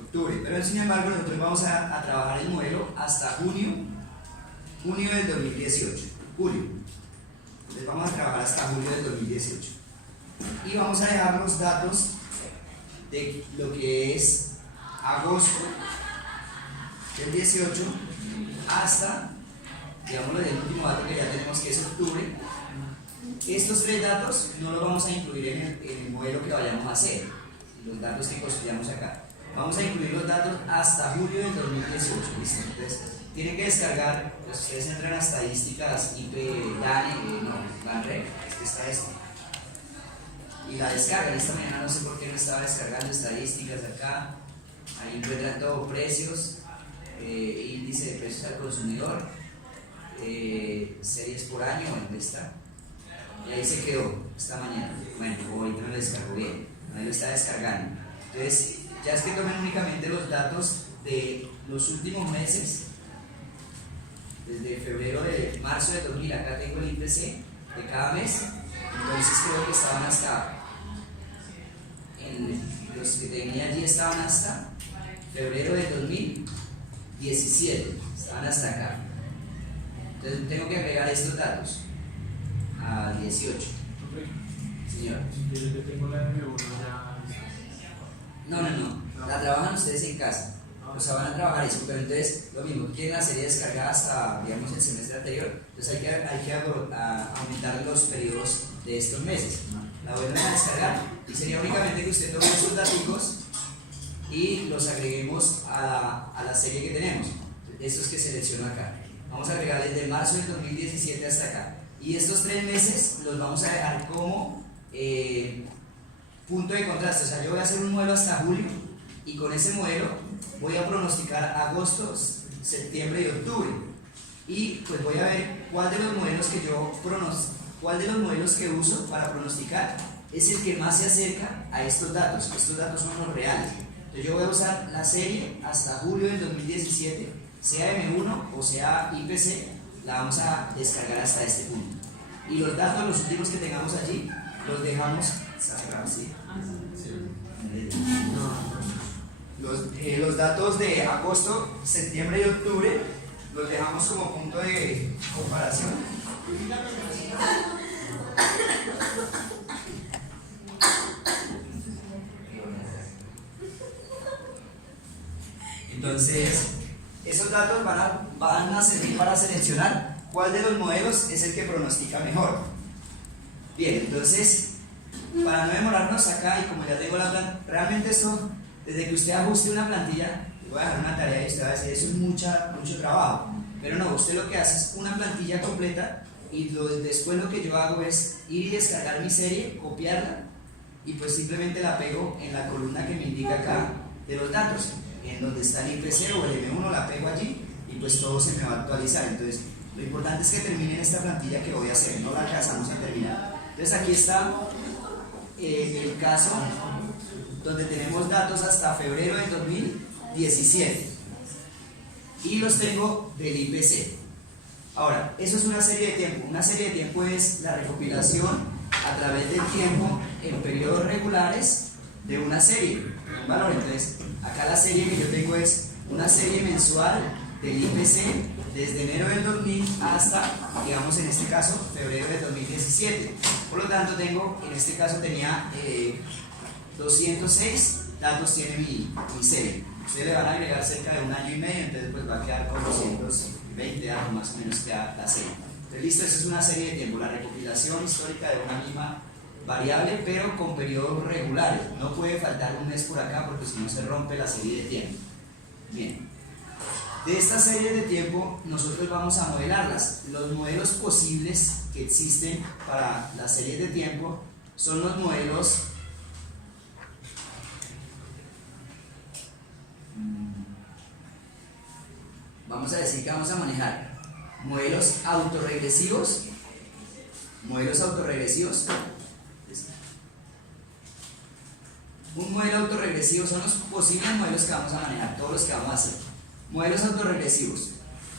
octubre, pero sin embargo nosotros vamos a trabajar el modelo hasta junio del 2018, julio. Entonces vamos a trabajar hasta julio del 2018 y vamos a dejar los datos de lo que es agosto del 18 hasta, digámoslo, el último dato que ya tenemos, que es octubre. Estos tres datos no los vamos a incluir en el modelo que vayamos a hacer, los datos que construyamos acá. Vamos a incluir los datos hasta julio del 2018, ¿listo? Entonces, tienen que descargar, pues, ustedes entran a estadísticas, Banrec, este está este. Y la descargan. Esta mañana no sé por qué no estaba descargando estadísticas acá. Ahí encuentran todo, precios, índice de precios al consumidor, series por año, ¿dónde está? Y ahí se quedó esta mañana. Bueno, ahorita me lo descargó bien, ahí lo está descargando. Entonces, ya es que tomen únicamente los datos de los últimos meses, desde marzo de 2000, acá tengo el IPC de cada mes. Entonces creo que estaban hasta, los que tenía allí estaban hasta febrero de 2017, estaban hasta acá. Entonces tengo que agregar estos datos a 18. Señor. Yo tengo la M1 ya. No, la trabajan ustedes en casa. O sea, van a trabajar eso, pero entonces lo mismo, tienen la serie descargada hasta, digamos, el semestre anterior. Entonces hay que aumentar los periodos de estos meses. La vuelven a descargar y sería únicamente que usted tome esos datos y los agreguemos a la serie que tenemos, estos que selecciono acá. Vamos a agregar desde marzo del 2017 hasta acá, y estos 3 meses los vamos a dejar como punto de contraste. O sea, yo voy a hacer un modelo hasta julio y con ese modelo voy a pronosticar agosto, septiembre y octubre, y pues voy a ver cuál de los modelos que uso para pronosticar es el que más se acerca a estos datos. Estos datos son los reales. Entonces yo voy a usar la serie hasta julio del 2017, sea M1 o sea IPC, la vamos a descargar hasta este punto. Y los datos, los últimos que tengamos allí, los dejamos, ¿sí? Los datos de agosto, septiembre y octubre los dejamos como punto de comparación. Entonces, esos datos van a servir para seleccionar cuál de los modelos es el que pronostica mejor. Bien, entonces, para no demorarnos acá, y como ya tengo la plantilla, realmente esto, desde que usted ajuste una plantilla, voy a dejar una tarea y usted va a decir, eso es mucho trabajo. Pero no, usted lo que hace es una plantilla completa, y después lo que yo hago es ir y descargar mi serie, copiarla, y pues simplemente la pego en la columna que me indica acá de los datos, en donde está el IPC o el M1, la pego allí, y pues todo se me va a actualizar. Entonces, lo importante es que terminen esta plantilla que voy a hacer, no la alcanzamos a terminar. Entonces aquí está el caso donde tenemos datos hasta febrero de 2017 y los tengo del IPC. Ahora, eso es una serie de tiempo. Una serie de tiempo es la recopilación a través del tiempo en periodos regulares de una serie, un valor. Entonces, acá la serie que yo tengo es una serie mensual del IPC desde enero del 2000 hasta, digamos en este caso, febrero del 2017. Por lo tanto, en este caso tenía 206 datos, tiene mi serie. Ustedes le van a agregar cerca de 1 año y medio, entonces pues va a quedar con 220 datos más o menos queda la serie. Entonces, listo, eso es una serie de tiempo, la recopilación histórica de una misma variable, pero con periodos regulares. No puede faltar un mes por acá porque si no se rompe la serie de tiempo. Bien. De esta serie de tiempo nosotros vamos a modelarlas. Los modelos posibles que existen para las series de tiempo son los modelos vamos a decir que vamos a manejar modelos autorregresivos. Un modelo autorregresivo son los posibles modelos que vamos a manejar, todos los que vamos a hacer. Modelos autorregresivos.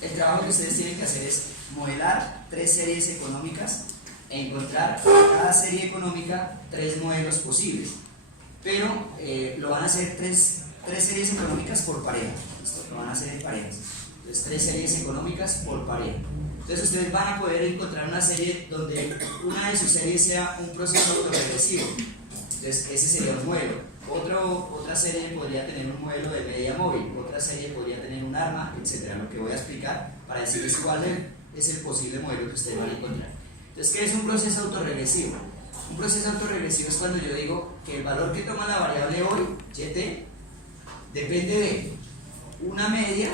El trabajo que ustedes tienen que hacer es modelar 3 series económicas e encontrar para cada serie económica 3 modelos posibles. pero lo van a hacer tres series económicas por pareja. ¿Listo? Lo van a hacer en parejas. Entonces, 3 series económicas por pareja. Entonces, ustedes van a poder encontrar una serie donde una de sus series sea un proceso autorregresivo. Entonces, ese sería un modelo. Otra serie podría tener un modelo de media móvil, otra serie podría tener un arma, etcétera. Lo que voy a explicar para decirles cuál es el posible modelo que ustedes van a encontrar. Entonces, ¿qué es un proceso autorregresivo? Un proceso autorregresivo es cuando yo digo que el valor que toma la variable hoy, YT, depende de una media,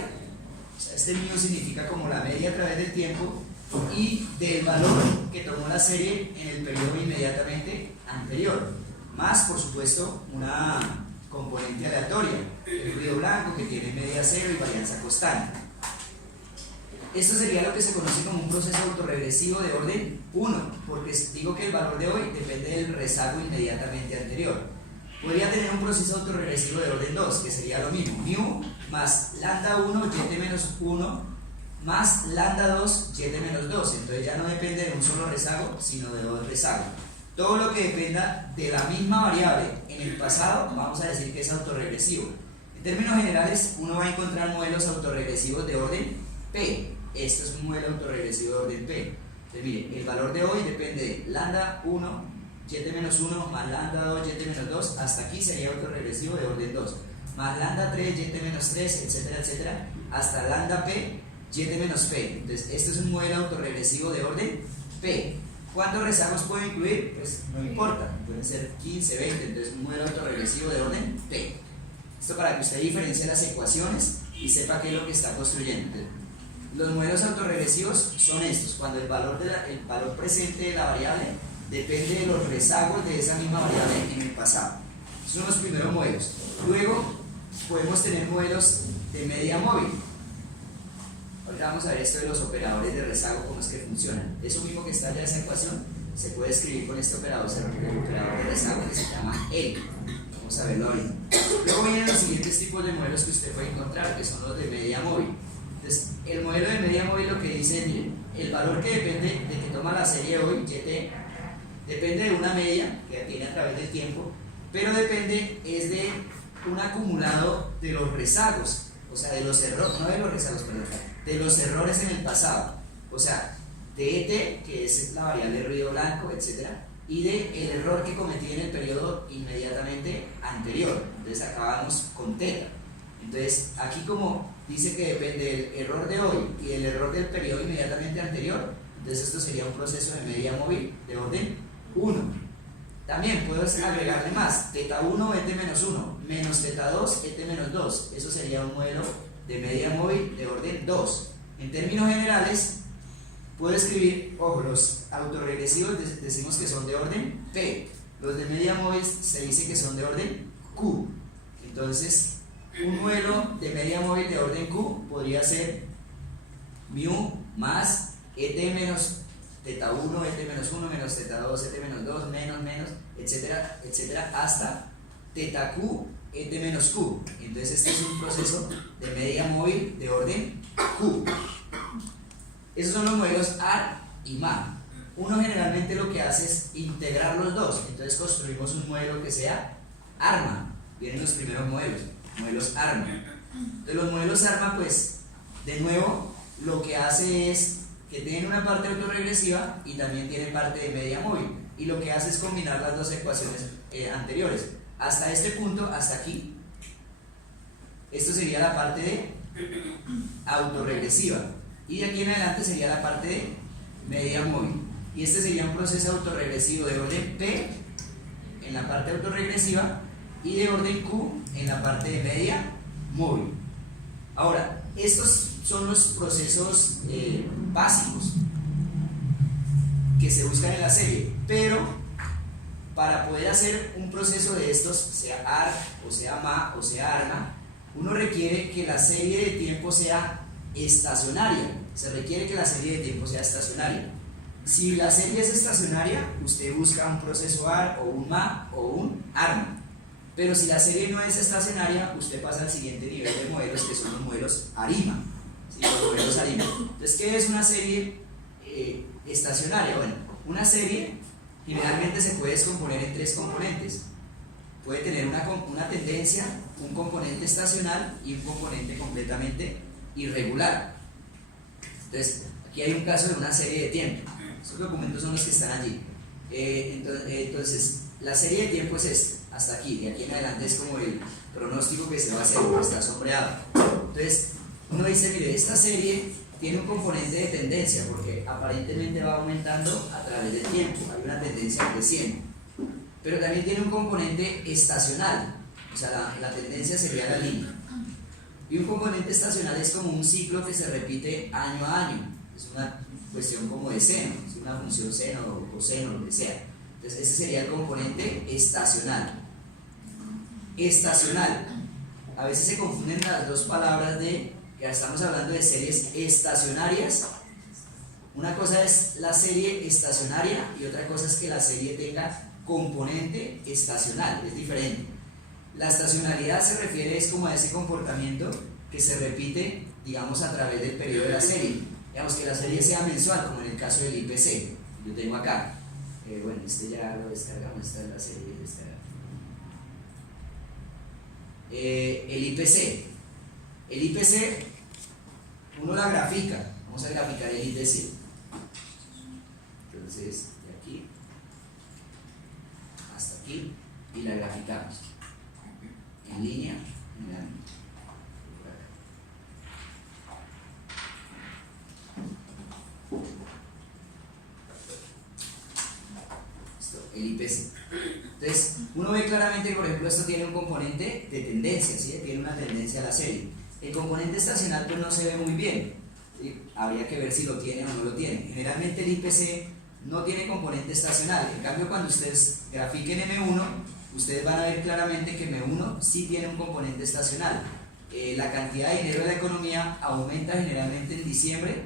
o sea, este mío significa como la media a través del tiempo, y del valor que tomó la serie en el periodo inmediatamente anterior, más por supuesto una componente aleatoria, el ruido blanco que tiene media cero y varianza constante. Esto sería lo que se conoce como un proceso autorregresivo de orden 1, porque digo que el valor de hoy depende del rezago inmediatamente anterior. Podría tener un proceso autorregresivo de orden 2, que sería lo mismo, mu más lambda 1, yt menos 1, más lambda 2, yt menos 2. Entonces ya no depende de un solo rezago, sino de 2 rezagos. Todo lo que dependa de la misma variable en el pasado, vamos a decir que es autorregresivo. En términos generales, uno va a encontrar modelos autorregresivos de orden P. Esto es un modelo autorregresivo de orden P. Entonces, mire, el valor de hoy depende de lambda 1, yt menos 1, más lambda 2, yt menos 2, hasta aquí sería autorregresivo de orden 2, más lambda 3, yt menos 3, etcétera, etcétera, hasta lambda P, yt menos P. Entonces, este es un modelo autorregresivo de orden P. ¿Cuántos rezagos puede incluir? Pues no importa, pueden ser 15, 20, entonces un modelo autorregresivo de orden P. Esto para que usted diferencie las ecuaciones y sepa qué es lo que está construyendo. Los modelos autorregresivos son estos, cuando el valor presente de la variable depende de los rezagos de esa misma variable en el pasado. Estos son los primeros modelos. Luego podemos tener modelos de media móvil. Ahorita vamos a ver esto de los operadores de rezago, cómo es que funcionan. Eso mismo que está allá en esa ecuación se puede escribir con este operador, el operador de rezago que se llama L. Vamos a verlo ahorita. Luego vienen los siguientes tipos de modelos que usted puede encontrar, que son los de media móvil. Entonces, el modelo de media móvil lo que dice es, miren, el valor que depende de que toma la serie hoy, YT, depende de una media que tiene a través del tiempo, pero depende es de un acumulado de los rezagos, o sea, de los errores, no de los rezagos, perdón, de los errores en el pasado, o sea, de ET, que es la variable de ruido blanco, etc., y de el error que cometí en el periodo inmediatamente anterior. Entonces acabamos con θ. Entonces, aquí como dice que depende del error de hoy y del error del periodo inmediatamente anterior, entonces esto sería un proceso de media móvil de orden 1. También puedo agregarle más, θ1, et menos 1, menos θ2, et menos 2. Eso sería un modelo de media móvil de orden 2. En términos generales, puedo escribir, ojo, los autorregresivos decimos que son de orden P. Los de media móvil se dice que son de orden Q. Entonces, un modelo de media móvil de orden Q podría ser mu más et menos θ1, et menos 1, menos θ2, et menos 2, menos, etcétera, etcétera, hasta θq, et menos q. Entonces este es un proceso de media móvil de orden Q. Esos son los modelos AR y MA. Uno generalmente lo que hace es integrar los dos, entonces construimos un modelo que sea ARMA. Vienen los primeros modelos ARMA. De los modelos ARMA, pues, de nuevo, lo que hace es que tienen una parte autorregresiva y también tienen parte de media móvil, y lo que hace es combinar las dos ecuaciones anteriores. Hasta este punto, hasta aquí, esto sería la parte de autorregresiva, y de aquí en adelante sería la parte de media móvil, y este sería un proceso autorregresivo de orden P en la parte autorregresiva y de orden Q en la parte de media móvil. Ahora, estos son los procesos básicos que se buscan en la serie, pero para poder hacer un proceso de estos, sea AR, o sea MA, o sea ARMA, uno requiere que la serie de tiempo sea estacionaria. Se requiere que la serie de tiempo sea estacionaria. Si la serie es estacionaria, usted busca un proceso AR, o un MA, o un ARMA. Pero si la serie no es estacionaria, usted pasa al siguiente nivel de modelos, que son los modelos ARIMA. ¿Sí? Los modelos ARIMA. Entonces, ¿qué es una serie estacionaria? Bueno, una serie generalmente se puede descomponer en tres componentes. puede tener una tendencia, un componente estacional y un componente completamente irregular. Entonces, aquí hay un caso de una serie de tiempo. Estos documentos son los que están allí. Entonces, la serie de tiempo es esta, hasta aquí, de aquí en adelante es como el pronóstico que se va a hacer, como está sombreado. Entonces, uno dice, mire, esta serie tiene un componente de tendencia, porque aparentemente va aumentando a través del tiempo, hay una tendencia creciente. Pero también tiene un componente estacional, o sea, la tendencia sería la línea. Y un componente estacional es como un ciclo que se repite año a año, es una cuestión como de seno, es una función seno o coseno, lo que sea. Entonces ese sería el componente estacional. Estacional, a veces se confunden las dos palabras de que estamos hablando de series estacionarias. Una cosa es la serie estacionaria y otra cosa es que la serie tenga componente estacional, es diferente. La estacionalidad se refiere es como a ese comportamiento que se repite, digamos, a través del periodo de la serie. Digamos que la serie sea mensual, como en el caso del IPC. Yo tengo acá, bueno, este ya lo descargamos, esta es la serie de descargar. El IPC, uno la grafica, vamos a graficar el IPC. Entonces, de aquí hasta aquí, y la graficamos en línea, el IPC. Entonces, uno ve claramente que, por ejemplo, esto tiene un componente de tendencia, ¿sí? Tiene una tendencia a la serie. El componente estacional pues no se ve muy bien, ¿sí? Habría que ver si lo tiene o no lo tiene. Generalmente el IPC no tiene componente estacional. En cambio, cuando ustedes grafiquen M1, ustedes van a ver claramente que M1 sí tiene un componente estacional. La cantidad de dinero de la economía aumenta generalmente en diciembre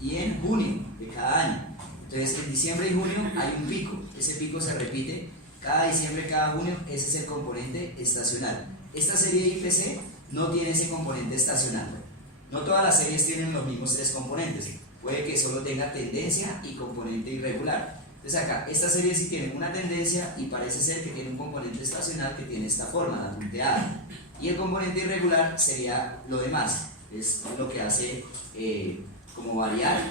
y en junio de cada año. Entonces, en diciembre y junio hay un pico, ese pico se repite cada diciembre, cada junio, ese es el componente estacional. Esta serie de IPC no tiene ese componente estacional. No todas las series tienen los mismos tres componentes, puede que solo tenga tendencia y componente irregular. Entonces acá, esta serie sí tiene una tendencia y parece ser que tiene un componente estacional que tiene esta forma, la punteada. Y el componente irregular sería lo demás, es lo que hace como variar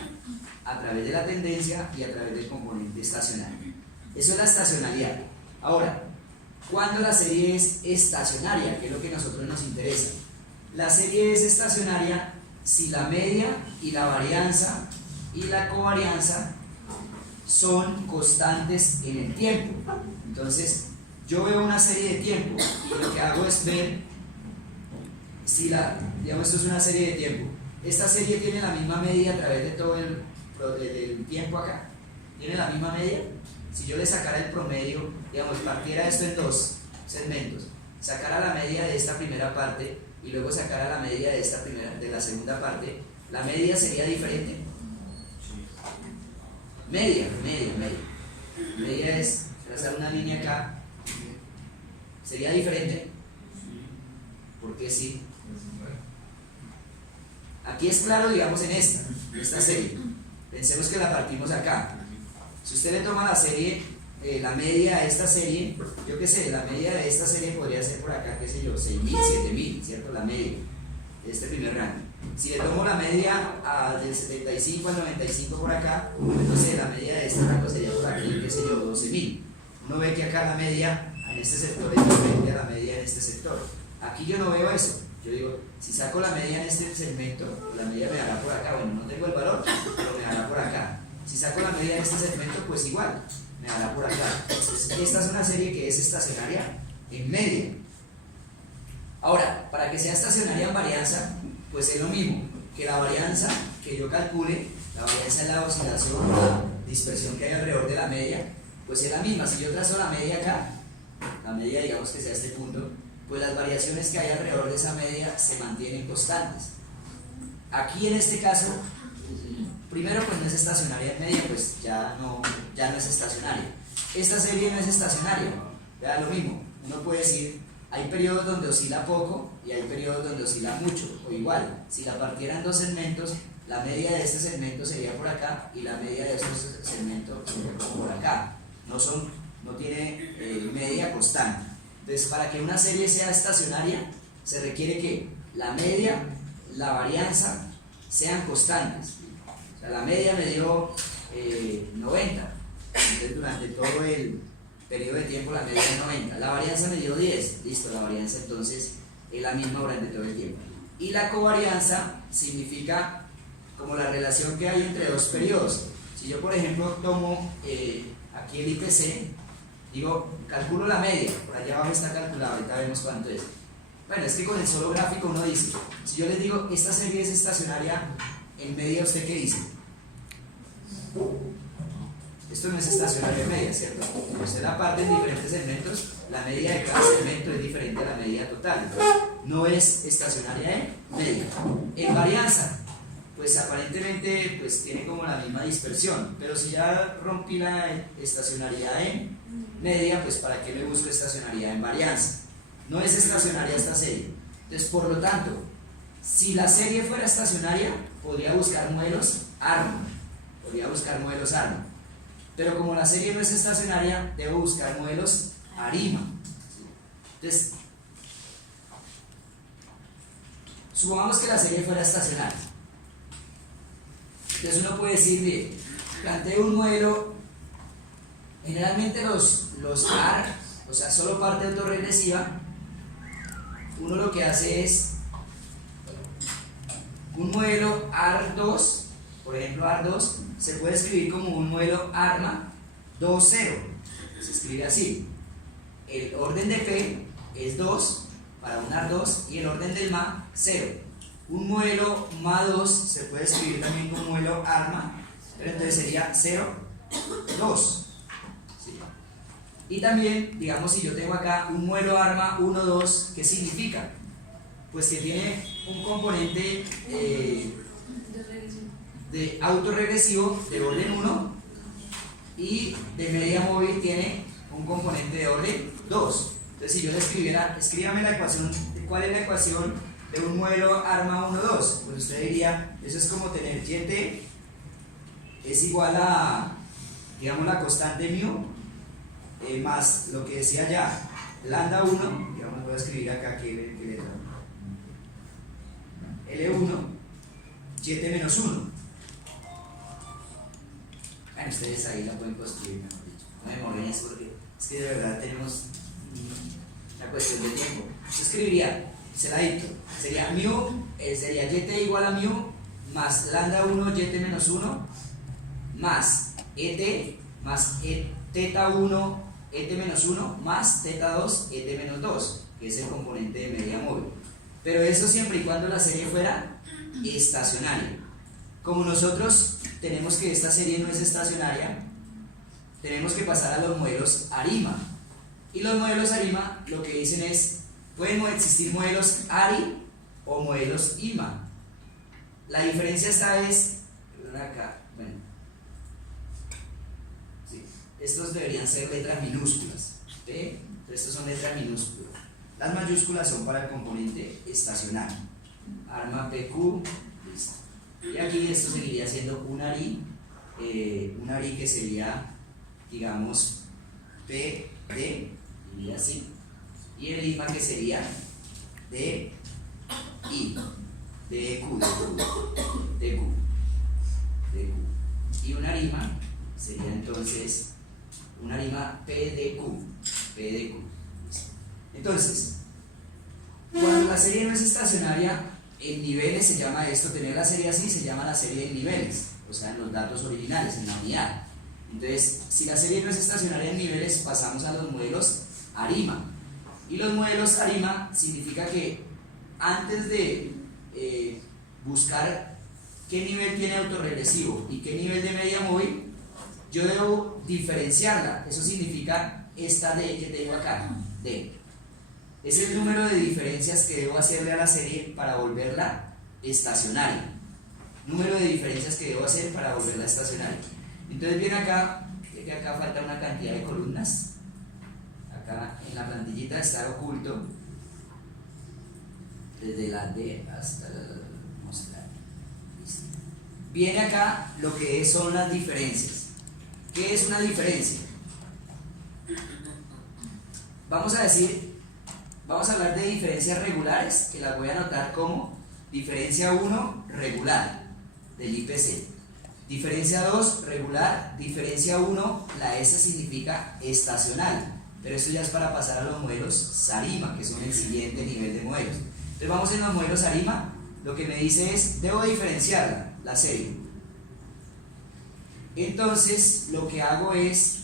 a través de la tendencia y a través del componente estacional. Eso es la estacionalidad. Ahora, ¿cuándo la serie es estacionaria? Que es lo que a nosotros nos interesa. La serie es estacionaria si la media y la varianza y la covarianza son constantes en el tiempo. Entonces, yo veo una serie de tiempo y lo que hago es ver si digamos, esto es una serie de tiempo. Esta serie tiene la misma media a través de todo el tiempo acá. ¿Tiene la misma media? Si yo le sacara el promedio, digamos, partiera esto en dos segmentos, sacara la media de esta primera parte y luego sacara la media de la segunda parte, ¿la media sería diferente? Media es trazar una línea acá, ¿sería diferente? ¿Por qué sí? Aquí es claro, digamos, en esta serie. Pensemos que la partimos acá. Si usted le toma la serie, la media de esta serie, yo qué sé, la media de esta serie podría ser por acá, qué sé yo, 6.000, 7.000, ¿cierto? La media de este primer rango. Si le tomo la media del 75 al 95 por acá, entonces la media de este rango sería por aquí, qué sé yo, 12.000. Uno ve que acá la media en este sector es diferente a la media en este sector. Aquí yo no veo eso. Yo digo, si saco la media en este segmento, la media me dará por acá. Bueno, no tengo el valor, pero me dará por acá. Si saco la media de este segmento, pues igual, me dará por acá. Entonces, esta es una serie que es estacionaria en media. Ahora, para que sea estacionaria en varianza, pues es lo mismo, que la varianza que yo calcule, la varianza es la oscilación, la dispersión que hay alrededor de la media, pues es la misma. Si yo trazo la media acá, la media digamos que sea este punto, pues las variaciones que hay alrededor de esa media se mantienen constantes. Aquí en este caso, primero pues no es estacionaria en media, pues ya no es estacionaria. Esta serie no es estacionaria, vea lo mismo, uno puede decir, hay periodos donde oscila poco y hay periodos donde oscila mucho, o igual, si la partiera en dos segmentos, la media de este segmento sería por acá y la media de estos segmentos sería por acá. No tiene media constante. Entonces, para que una serie sea estacionaria, se requiere que la media, la varianza sean constantes. O sea, la media me dio 90, entonces durante todo el periodo de tiempo la media es 90. La varianza me dio 10, listo, la varianza entonces es la misma durante todo el tiempo. Y la covarianza significa como la relación que hay entre dos periodos. Si yo, por ejemplo, tomo aquí el IPC, digo, calculo la media, por allá abajo está calculado, ahorita vemos cuánto es. Bueno, es que con el solo gráfico uno dice, si yo les digo, esta serie es estacionaria, en media, ¿usted qué dice? Esto no es estacionario en media, ¿cierto? Como usted la parte en diferentes segmentos, la media de cada segmento es diferente a la media total. Entonces, no es estacionaria en media. En varianza, pues aparentemente pues, tiene como la misma dispersión, pero si ya rompí la estacionariedad en media, pues ¿para qué le busco estacionariedad en varianza? No es estacionaria esta serie. Entonces, por lo tanto, si la serie fuera estacionaria, podría buscar modelos ARMA. Pero como la serie no es estacionaria, debo buscar modelos ARIMA. Entonces, supongamos que la serie fuera estacionaria. Entonces uno puede decir, bien, planteo un modelo, generalmente los AR, o sea, solo parte autorregresiva, uno lo que hace es un modelo AR2, por ejemplo AR2, se puede escribir como un modelo ARMA 2,0, se escribe así, el orden de P es 2 para un AR2 y el orden del MA 0. Un modelo MA2 se puede escribir también como modelo ARMA, pero entonces sería 0, 2. ¿Sí? Y también, digamos, si yo tengo acá un modelo ARMA 1, 2, ¿qué significa? Pues que tiene un componente de autorregresivo de orden 1 y de media móvil tiene un componente de orden 2. Entonces, si yo le escribiera, escríbame la ecuación, ¿cuál es la ecuación de un modelo ARMA 1, 2? Pues usted diría, eso es como tener YT es igual a, digamos, la constante mu más lo que decía ya, lambda 1, digamos, voy a escribir acá qué letra, L1, YT menos 1. Bueno, ustedes ahí la pueden construir, mejor dicho. No me molen eso porque es que de verdad tenemos una cuestión de tiempo. Yo escribiría, se la dicto, sería mu, sería YT igual a mu más lambda 1 YT menos 1 más ET más teta 1 ET menos 1 más teta 2 ET menos 2, que es el componente de media móvil. Pero eso siempre y cuando la serie fuera estacionaria. Como nosotros tenemos que esta serie no es estacionaria, tenemos que pasar a los modelos ARIMA. Y los modelos ARIMA lo que dicen es, pueden existir modelos ARI o modelos IMA. La diferencia esta es, acá, bueno, sí, estos deberían ser letras minúsculas, ¿sí? Estos son letras minúsculas. Las mayúsculas son para el componente estacionario. ARMA PQ, listo. Y aquí esto seguiría siendo un ARI que sería, digamos, PD, y así. Y el IMA que sería DI, DQ. Y un ARIMA sería entonces un ARIMA PDQ. Entonces, cuando la serie no es estacionaria, en niveles se llama esto, tener la serie así se llama la serie de niveles, o sea, en los datos originales, en la unidad. Entonces, si la serie no es estacionaria en niveles, pasamos a los modelos ARIMA. Y los modelos ARIMA significa que antes de buscar qué nivel tiene autorregresivo y qué nivel de media móvil, yo debo diferenciarla. Eso significa esta D que tengo acá, D. Es el número de diferencias que debo hacerle a la serie para volverla estacionaria. Número de diferencias que debo hacer para volverla estacionaria. Entonces viene acá, que acá falta una cantidad de columnas. Acá en la plantillita está oculto desde la D hasta la mostrar. Listo. Viene acá lo que son las diferencias. ¿Qué es una diferencia? Vamos a decir vamos a hablar de diferencias regulares, que las voy a anotar como diferencia 1 regular del IPC, diferencia 2 regular, diferencia 1, la S significa estacional, pero esto ya es para pasar a los modelos Sarima, que son el siguiente nivel de modelos. Entonces vamos en los modelos Sarima, lo que me dice es, debo diferenciarla, la serie. Entonces lo que hago es,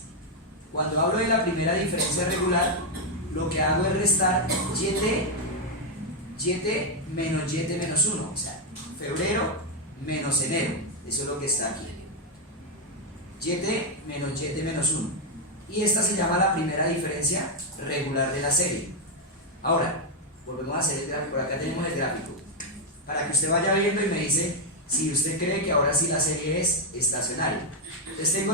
cuando hablo de la primera diferencia regular, lo que hago es restar YT menos YT menos 1, o sea, febrero menos enero, eso es lo que está aquí. YT menos YT menos 1. Y esta se llama la primera diferencia regular de la serie. Ahora, volvemos a hacer el gráfico, por acá tenemos el gráfico, para que usted vaya viendo y me dice si usted cree que ahora sí la serie es estacionaria. Entonces este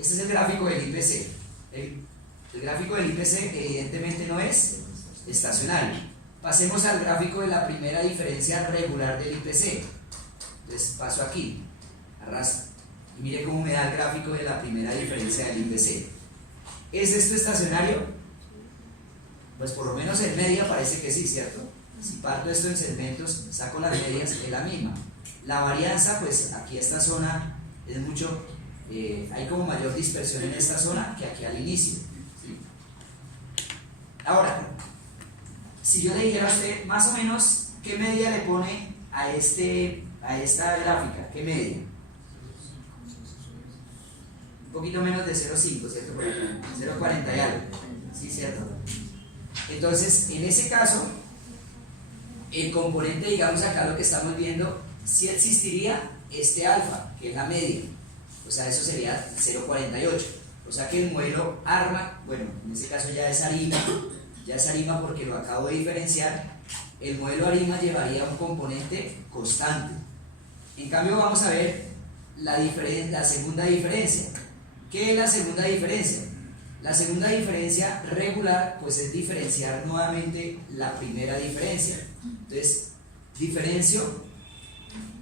es el gráfico del IPC. El gráfico del IPC evidentemente no es estacionario. Pasemos al gráfico de la primera diferencia regular del IPC. Entonces paso aquí, arrastro, y mire cómo me da el gráfico de la primera diferencia del IPC. ¿Es esto estacionario? Pues por lo menos en media parece que sí, ¿cierto? Si parto esto en segmentos, saco las medias, es la misma. La varianza, pues aquí esta zona es mucho, hay como mayor dispersión en esta zona que aquí al inicio, ¿sí? Ahora, si yo le dijera a usted más o menos qué media le pone a esta gráfica, ¿qué media? Un poquito menos de 0,5, ¿cierto? 0,40 y algo, ¿sí, cierto? Entonces, en ese caso, el componente, digamos acá lo que estamos viendo, sí existiría este alfa, que es la media, o sea, eso sería 0,48, o sea que el modelo ARMA, bueno, en este caso ya es ARIMA porque lo acabo de diferenciar, el modelo ARIMA llevaría un componente constante. En cambio vamos a ver la segunda diferencia. ¿Qué es la segunda diferencia? La segunda diferencia regular pues es diferenciar nuevamente la primera diferencia. Entonces diferencio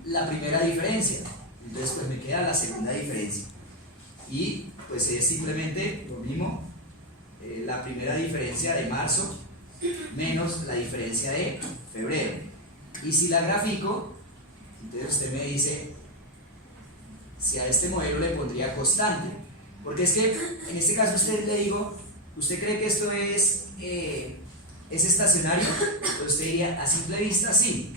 la primera diferencia, entonces pues me queda la segunda diferencia y pues es simplemente lo mismo, la primera diferencia de marzo menos la diferencia de febrero. Y si la grafico, entonces usted me dice si a este modelo le pondría constante, porque es que en este caso usted le digo, ¿usted cree que esto es estacionario? Pues usted diría, a simple vista sí,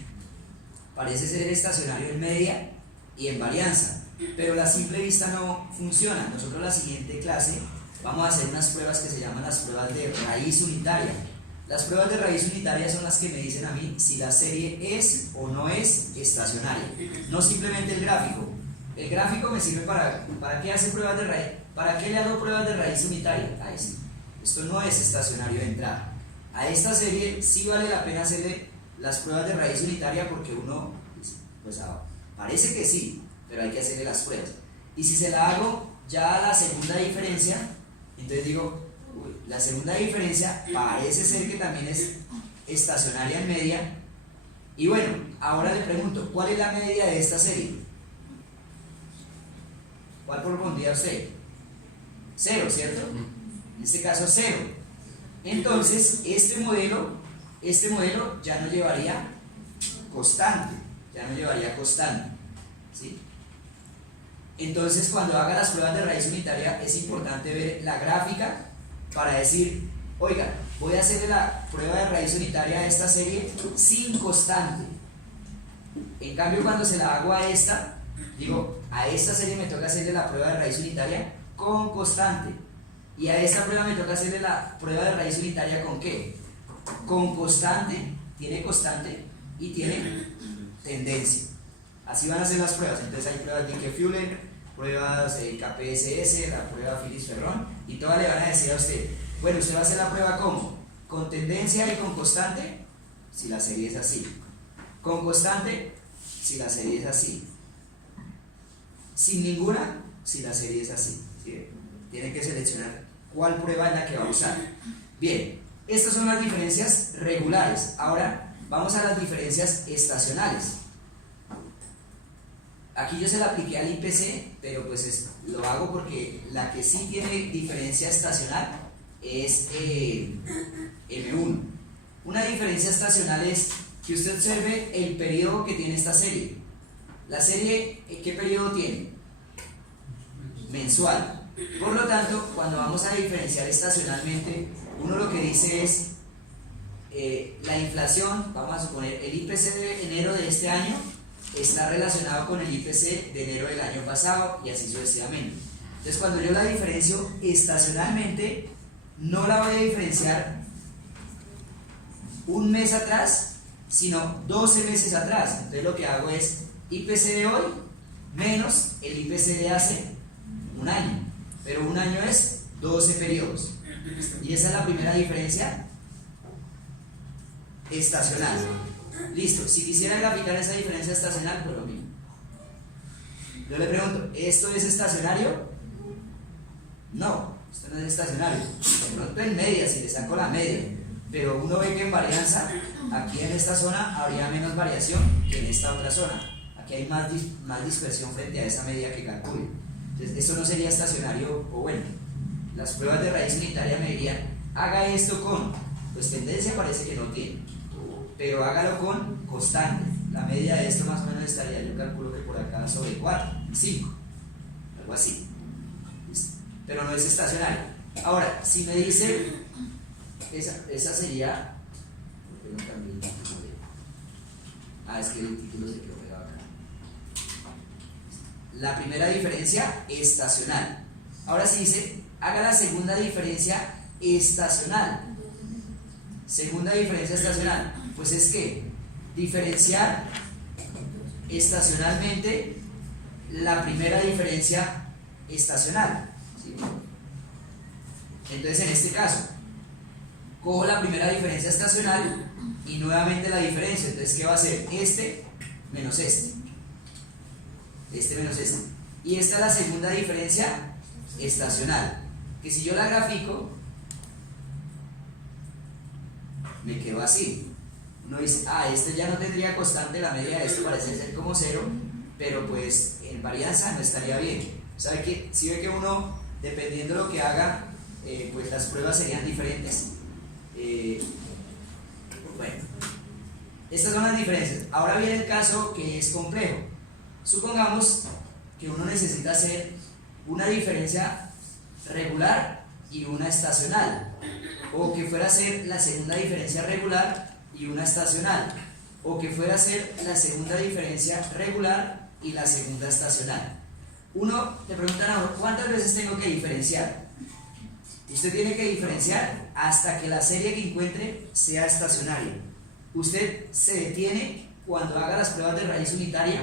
parece ser estacionario en media y en varianza, pero la simple vista no funciona. Nosotros la siguiente clase vamos a hacer unas pruebas que se llaman las pruebas de raíz unitaria. Las pruebas de raíz unitaria son las que me dicen a mí si la serie es o no es estacionaria, no simplemente el gráfico. El gráfico me sirve ¿para qué hace pruebas de raíz? ¿Para qué le hago pruebas de raíz unitaria? Ahí sí. Esto no es estacionario de entrada. A esta serie sí vale la pena hacerle las pruebas de raíz unitaria porque uno, pues parece que sí, pero hay que hacerle las pruebas. Y si se la hago ya a la segunda diferencia, entonces digo, uy, la segunda diferencia parece ser que también es estacionaria en media. Y bueno, ahora le pregunto, ¿cuál es la media de esta serie? ¿Cuál propondría usted? 0, ¿cierto? En este caso 0. Entonces, este modelo ya no llevaría constante, ¿sí? Entonces, cuando haga las pruebas de raíz unitaria, es importante ver la gráfica para decir, oiga, voy a hacerle la prueba de raíz unitaria a esta serie sin constante. En cambio, cuando se la hago a esta, digo, a esta serie me toca hacerle la prueba de raíz unitaria con constante. Y a esta prueba me toca hacerle la prueba de raíz unitaria ¿con qué? Con constante, tiene constante y tiene tendencia. Así van a ser las pruebas. Entonces hay pruebas de Dicke-Fuller, pruebas de KPSS, la prueba Phillips-Ferrón, y todas le van a decir a usted, bueno, usted va a hacer la prueba ¿cómo? Con tendencia y con constante, si la serie es así. Con constante, si la serie es así. Sin ninguna, si la serie es así. ¿Sí? Tiene que seleccionar cuál prueba es la que va a usar. Bien, estas son las diferencias regulares. Ahora vamos a las diferencias estacionales. Aquí yo se la apliqué al IPC, pero pues lo hago porque la que sí tiene diferencia estacional es M1. Una diferencia estacional es que usted observe el periodo que tiene esta serie. La serie, ¿qué periodo tiene? Mensual. Por lo tanto, cuando vamos a diferenciar estacionalmente, uno lo que dice es la inflación, vamos a suponer, el IPC de enero de este año está relacionado con el IPC de enero del año pasado y así sucesivamente. Entonces, cuando yo la diferencio estacionalmente, no la voy a diferenciar un mes atrás, sino 12 meses atrás. Entonces, lo que hago es IPC de hoy menos el IPC de hace un año. Pero un año es 12 periodos. Y esa es la primera diferencia estacional. Listo, si quisiera graficar esa diferencia estacional, pues lo mismo. Yo le pregunto, ¿esto es estacionario? No, esto no es estacionario. De pronto en media, si le saco la media. Pero uno ve que en varianza, aquí en esta zona habría menos variación que en esta otra zona. Aquí hay más dispersión frente a esa media que calcule. Entonces, esto no sería estacionario, o bueno, las pruebas de raíz unitaria me dirían, haga esto con, pues tendencia parece que no tiene, pero hágalo con constante. La media de esto más o menos estaría, yo calculo que por acá sobre 4, 5, algo así. ¿Listo? Pero no es estacionario. Ahora, si me dice, esa sería, ¿por qué no cambié el título de? Es que el título se quedó pegado acá. La primera diferencia estacional. Ahora sí dice, haga la segunda diferencia estacional. Segunda diferencia estacional, pues es que diferenciar estacionalmente la primera diferencia estacional, ¿sí? Entonces en este caso cojo la primera diferencia estacional y nuevamente la diferencia. Entonces ¿qué va a ser? Este menos este menos este, y esta es la segunda diferencia estacional, que si yo la grafico me quedo así. Uno dice, este ya no tendría constante, la media de esto parece ser como 0, pero pues en varianza no estaría bien. ¿Sabe qué? Si ve que uno, dependiendo de lo que haga, pues las pruebas serían diferentes. Bueno, estas son las diferencias. Ahora viene el caso que es complejo. Supongamos que uno necesita hacer una diferencia regular y una estacional, o que fuera a ser la segunda diferencia regular y una estacional, o que fuera a ser la segunda diferencia regular y la segunda estacional. Uno te preguntan a uno, ¿cuántas veces tengo que diferenciar? Usted tiene que diferenciar hasta que la serie que encuentre sea estacionaria. Usted se detiene cuando haga las pruebas de raíz unitaria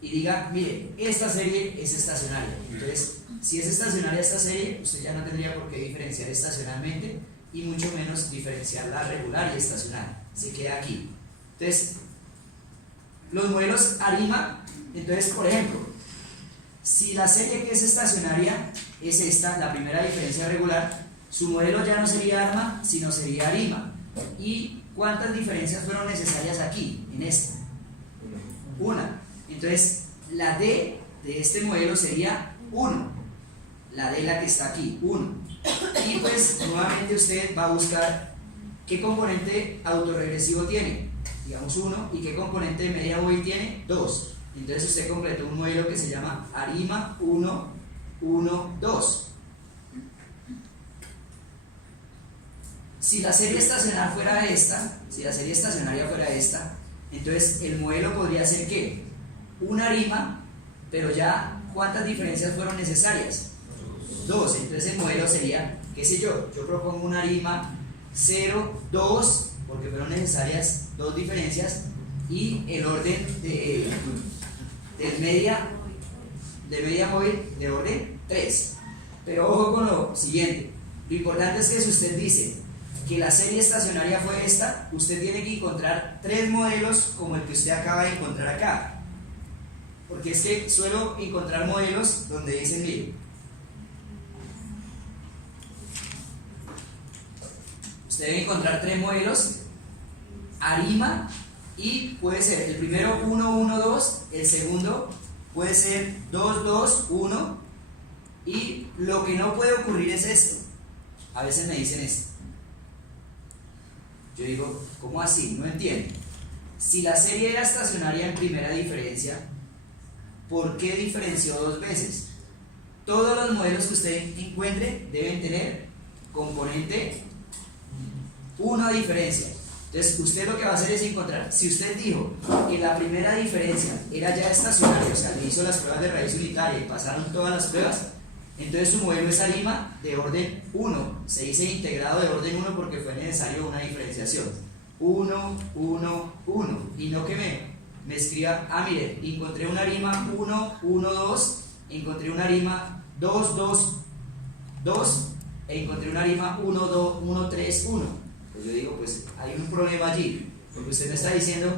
y diga, mire, esta serie es estacionaria. Entonces, si es estacionaria esta serie, usted ya no tendría por qué diferenciar estacionalmente y mucho menos diferenciar la regular y estacional. Se queda aquí. Entonces, los modelos ARIMA, entonces, por ejemplo, si la serie que es estacionaria es esta, la primera diferencia regular, su modelo ya no sería ARMA, sino sería ARIMA. ¿Y cuántas diferencias fueron necesarias aquí, en esta? Una. Entonces, la D de este modelo sería 1. La D, la que está aquí, 1. Y pues, nuevamente usted va a buscar qué componente autorregresivo tiene, digamos 1, y qué componente de media móvil tiene, 2. Entonces usted completó un modelo que se llama ARIMA 1, 1, 2. Si la serie estacional fuera esta, si la serie estacionaria fuera esta, entonces el modelo podría ser ¿qué? Un ARIMA, pero ya ¿cuántas diferencias fueron necesarias? 2. Entonces el modelo sería, qué sé yo propongo un ARIMA 0, 2, porque fueron necesarias 2 diferencias, y el orden de media móvil de orden 3. Pero ojo con lo siguiente, lo importante es que si usted dice que la serie estacionaria fue esta, usted tiene que encontrar 3 modelos como el que usted acaba de encontrar acá, porque es que suelo encontrar modelos donde dicen, mire, usted debe encontrar 3 modelos ARIMA, y puede ser el primero 1, 1, 2, el segundo puede ser 2, 2, 1, y lo que no puede ocurrir es esto, a veces me dicen esto. Yo digo, ¿cómo así? No entiendo. Si la serie era estacionaria en primera diferencia, ¿por qué diferenció dos veces? Todos los modelos que usted encuentre deben tener componente 1 de diferencia. Entonces usted lo que va a hacer es encontrar, si usted dijo que la primera diferencia era ya estacionaria, o sea, le hizo las pruebas de raíz unitaria y pasaron todas las pruebas, entonces su modelo es ARIMA de orden 1, se dice integrado de orden 1 porque fue necesario una diferenciación. 1, 1, 1, y no que me escriba, mire, encontré una ARIMA 1, 1, 2, encontré una ARIMA 2, 2, 2, e encontré una ARIMA 1, 2, 1, 3, 1. Pues yo digo, pues hay un problema allí, porque usted me está diciendo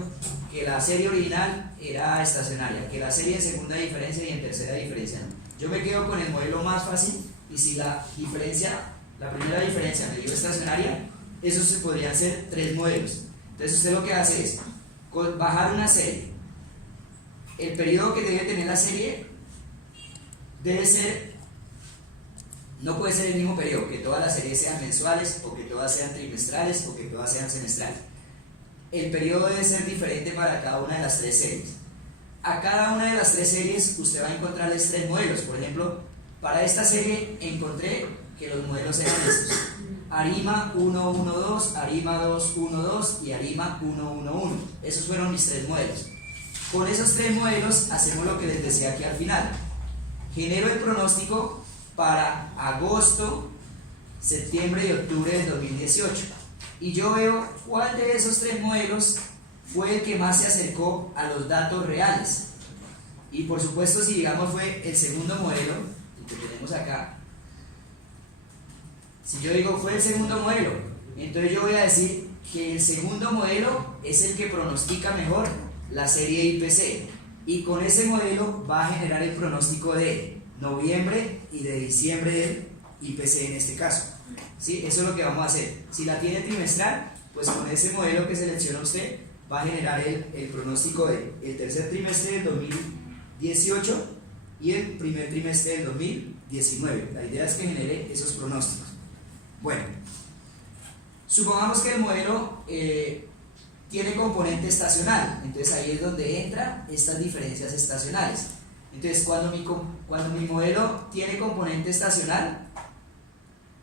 que la serie original era estacionaria, que la serie en segunda diferencia y en tercera diferencia no. Yo me quedo con el modelo más fácil, y si la diferencia, la primera diferencia me dio estacionaria, esos se podrían ser 3 modelos. Entonces usted lo que hace es bajar una serie. El periodo que debe tener la serie debe ser, no puede ser el mismo periodo, que todas las series sean mensuales, o que todas sean trimestrales, o que todas sean semestrales. El periodo debe ser diferente para cada una de las 3 series. A cada una de las 3 series usted va a encontrarles 3 modelos. Por ejemplo, para esta serie encontré que los modelos eran estos: ARIMA 1, 1, 2, ARIMA 2, 1, 2 y ARIMA 1, 1, 1. Esos fueron mis 3 modelos. Con esos 3 modelos hacemos lo que les decía aquí al final. Genero el pronóstico para agosto, septiembre y octubre del 2018. Y yo veo cuál de esos 3 modelos fue el que más se acercó a los datos reales. Y por supuesto, si digamos fue el segundo modelo, el que tenemos acá, si yo digo fue el segundo modelo, entonces yo voy a decir que el segundo modelo es el que pronostica mejor la serie IPC, y con ese modelo va a generar el pronóstico de noviembre y de diciembre del IPC en este caso. ¿Sí? Eso es lo que vamos a hacer. Si la tiene trimestral, pues con ese modelo que selecciona usted va a generar el pronóstico del tercer trimestre del 2018 y el primer trimestre del 2019. La idea es que genere esos pronósticos. Bueno, supongamos que el modelo tiene componente estacional, entonces ahí es donde entran estas diferencias estacionales. Entonces cuando mi modelo tiene componente estacional,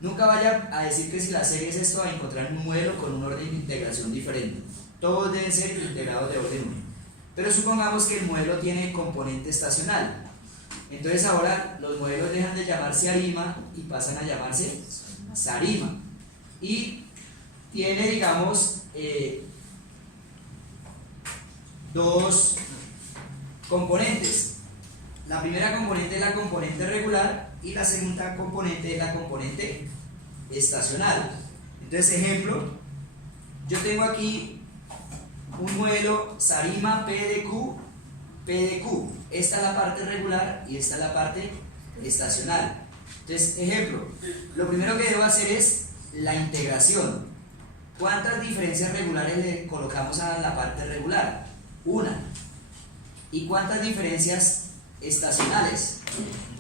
nunca vaya a decir que si la serie es esto, va a encontrar un modelo con un orden de integración diferente. Todos deben ser integrados de orden 1. Pero supongamos que el modelo tiene componente estacional. Entonces ahora los modelos dejan de llamarse ARIMA y pasan a llamarse SARIMA. Y tiene, digamos, 2 componentes. La primera componente es la componente regular y la segunda componente es la componente estacional. Entonces, ejemplo, yo tengo aquí un modelo SARIMA PDQ, PDQ. Esta es la parte regular y esta es la parte estacional. Entonces, ejemplo, lo primero que debo hacer es la integración. ¿Cuántas diferencias regulares le colocamos a la parte regular? 1. ¿Y cuántas diferencias estacionales?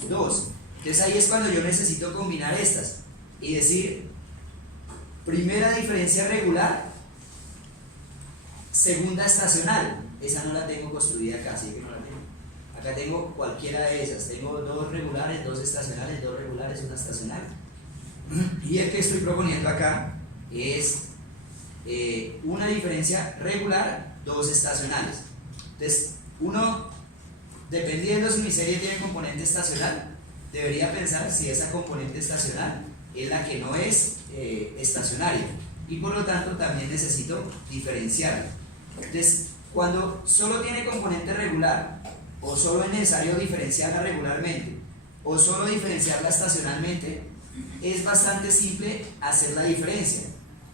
2. Entonces ahí es cuando yo necesito combinar estas y decir, primera diferencia regular, segunda estacional. Esa no la tengo construida acá, así que no la tengo. Acá tengo cualquiera de esas. Tengo 2 regulares, 2 estacionales, 2 regulares, 1 estacional. Y el que estoy proponiendo acá es una diferencia regular, 2 estacionales. Entonces, uno, dependiendo si mi serie tiene componente estacional, debería pensar si esa componente estacional es la que no es estacionaria, y por lo tanto también necesito diferenciarla. Entonces, cuando solo tiene componente regular, o solo es necesario diferenciarla regularmente, o solo diferenciarla estacionalmente, es bastante simple hacer la diferencia.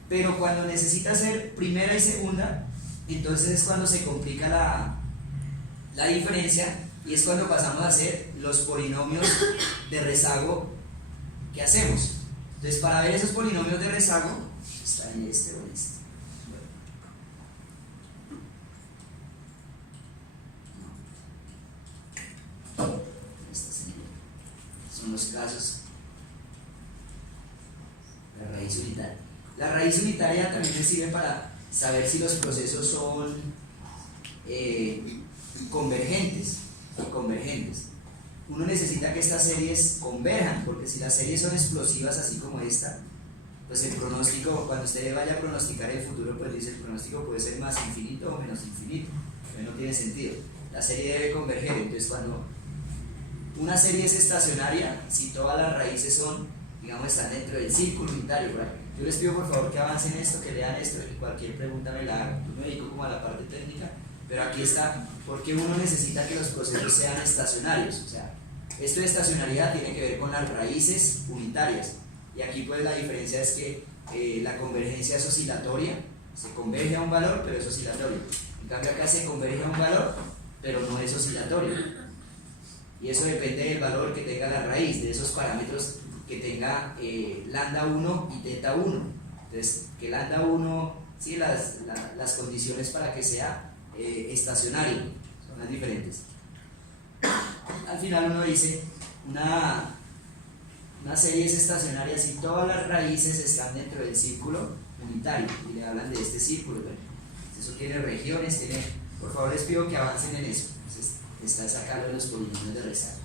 Pero cuando necesita hacer primera y segunda, entonces es cuando se complica la diferencia, y es cuando pasamos a hacer los polinomios de rezago que hacemos. Entonces, para ver esos polinomios de rezago, está en este o en este. Estos son los casos. raíz unitaria también te sirve para saber si los procesos son convergentes. Uno necesita que estas series converjan, porque si las series son explosivas así como esta, pues el pronóstico, cuando usted vaya a pronosticar el futuro, pues dice el pronóstico puede ser más infinito o menos infinito, pero no tiene sentido. La serie debe converger. Entonces cuando una serie es estacionaria, si todas las raíces son, digamos, están dentro del círculo unitario, yo les pido por favor que avancen esto, que lean esto, y cualquier pregunta me la hagan. Yo me dedico como a la parte técnica, pero aquí está, porque uno necesita que los procesos sean estacionarios. O sea, esto de estacionalidad tiene que ver con las raíces unitarias, y aquí pues la diferencia es que la convergencia es oscilatoria, se converge a un valor pero es oscilatorio. En cambio acá se converge a un valor pero no es oscilatorio, y eso depende del valor que tenga la raíz, de esos parámetros que tenga lambda 1 y teta 1. Entonces, que lambda 1, sí, las condiciones para que sea estacionario son las diferentes. Al final uno dice, una serie es estacionaria si todas las raíces están dentro del círculo unitario, y le hablan de este círculo. Eso tiene regiones, por favor les pido que avancen en eso. Entonces, está sacando los polinomios de rezago.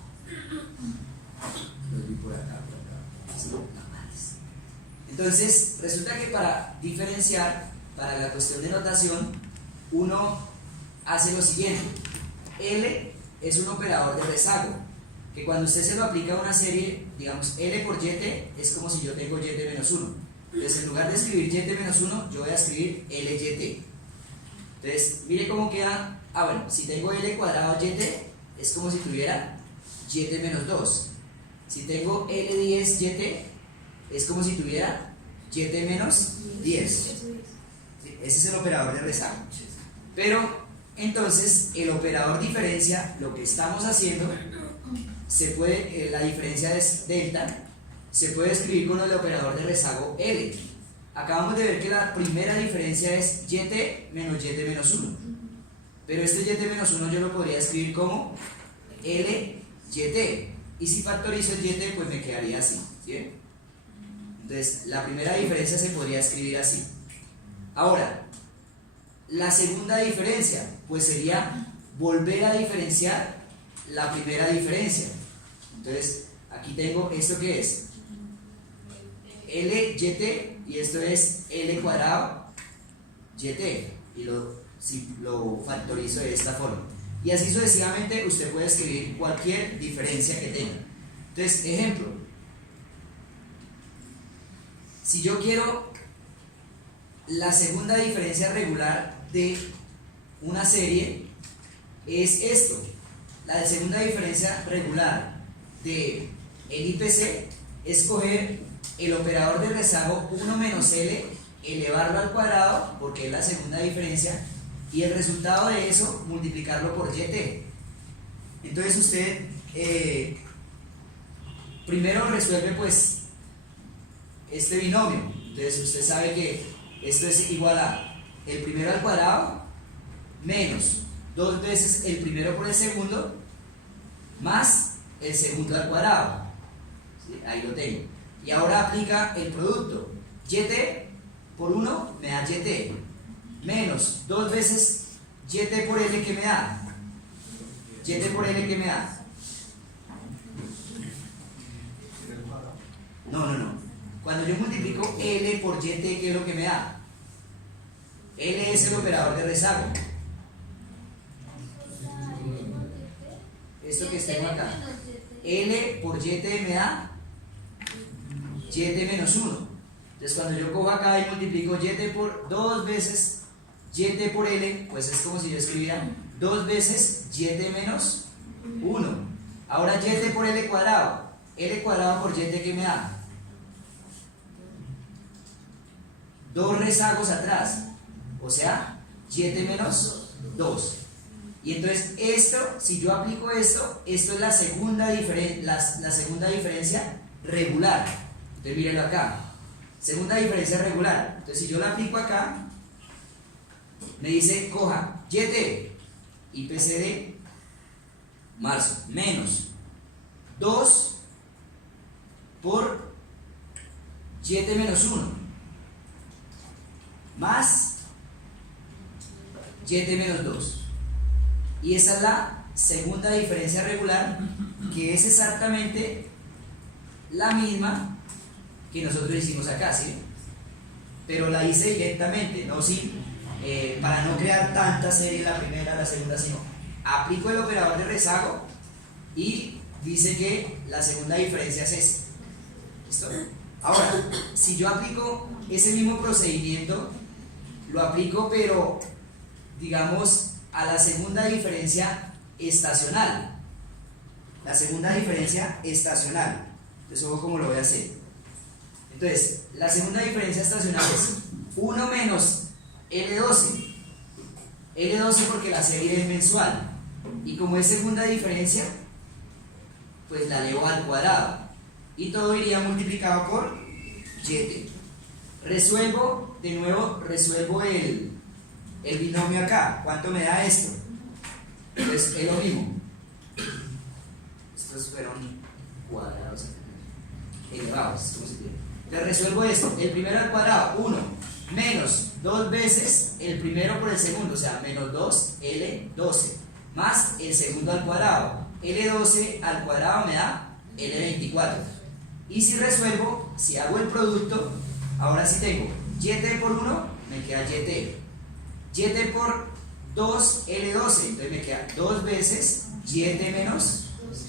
Los vi por acá. Entonces, resulta que para diferenciar, para la cuestión de notación, uno hace lo siguiente. L es un operador de rezago, que cuando usted se lo aplica a una serie, digamos, L por YT es como si yo tengo YT menos 1. Entonces, en lugar de escribir YT menos 1, yo voy a escribir LYT. Entonces, mire cómo queda. Bueno, si tengo L cuadrado YT, es como si tuviera YT menos 2. Si tengo L10 YT, es como si tuviera YT menos 10. ¿Sí? Ese es el operador de rezago. Pero, entonces, el operador diferencia, lo que estamos haciendo, la diferencia es delta, se puede escribir con el operador de rezago L. Acabamos de ver que la primera diferencia es YT menos YT menos 1. Pero este YT menos 1 yo lo podría escribir como LYT. Y si factorizo el YT, pues me quedaría así. ¿Sí? Entonces, la primera diferencia se podría escribir así. Ahora, la segunda diferencia, pues sería volver a diferenciar la primera diferencia. Entonces, aquí tengo esto que es LYT, y esto es L cuadrado YT, y lo factorizo de esta forma. Y así sucesivamente usted puede escribir cualquier diferencia que tenga. Entonces, ejemplo, si yo quiero la segunda diferencia regular de una serie, es esto. La segunda diferencia regular de el IPC es coger el operador de rezago 1 menos L, elevarlo al cuadrado, porque es la segunda diferencia, y el resultado de eso multiplicarlo por YT. Entonces usted primero resuelve pues este binomio. Entonces usted sabe que esto es igual a el primero al cuadrado menos 2 veces el primero por el segundo más el segundo al cuadrado. ¿Sí? Ahí lo tengo. Y ahora aplica el producto. YT por 1 me da YT, menos 2 veces YT por L, que me da YT por L, que me da. No. Cuando yo multiplico L por YT, ¿qué es lo que me da? L es el operador de rezago. Esto que tengo acá. L por YT me da YT menos 1. Entonces cuando yo cojo acá y multiplico YT por 2 veces YT por L, pues es como si yo escribiera 2 veces YT menos 1. Ahora YT por L cuadrado. L cuadrado por YT, ¿qué me da? 2 rezagos atrás. O sea, YT menos 2. Y entonces esto, si yo aplico esto es la segunda diferencia regular. Entonces mírenlo acá. Segunda diferencia regular. Entonces si yo la aplico acá, me dice coja YT IPC de marzo menos 2 por YT menos 1. más YT menos 2. Y esa es la segunda diferencia regular, que es exactamente la misma que nosotros hicimos acá, ¿sí? Pero la hice directamente, no sin, para no crear tantas series, la primera, la segunda, sino aplico el operador de rezago y dice que la segunda diferencia es esta. ¿Listo? Ahora, si yo aplico ese mismo procedimiento, lo aplico pero digamos a la segunda diferencia estacional. La segunda diferencia estacional. Entonces, ojo cómo lo voy a hacer. Entonces, la segunda diferencia estacional es 1 menos L12. L12 porque la serie es mensual. Y como es segunda diferencia, pues la elevo al cuadrado. Y todo iría multiplicado por YT. Resuelvo, de nuevo, resuelvo el binomio acá. ¿Cuánto me da esto? Pues es lo mismo. Estos fueron cuadrados elevados, ¿cómo se llama? Entonces resuelvo esto. El primero al cuadrado, 1 menos 2 veces el primero por el segundo, o sea, menos 2L12, más el segundo al cuadrado. L12 al cuadrado me da L24. Y si resuelvo, si hago el producto, ahora sí tengo YT por 1, me queda YT. YT por 2, L12, entonces me queda 2 veces YT menos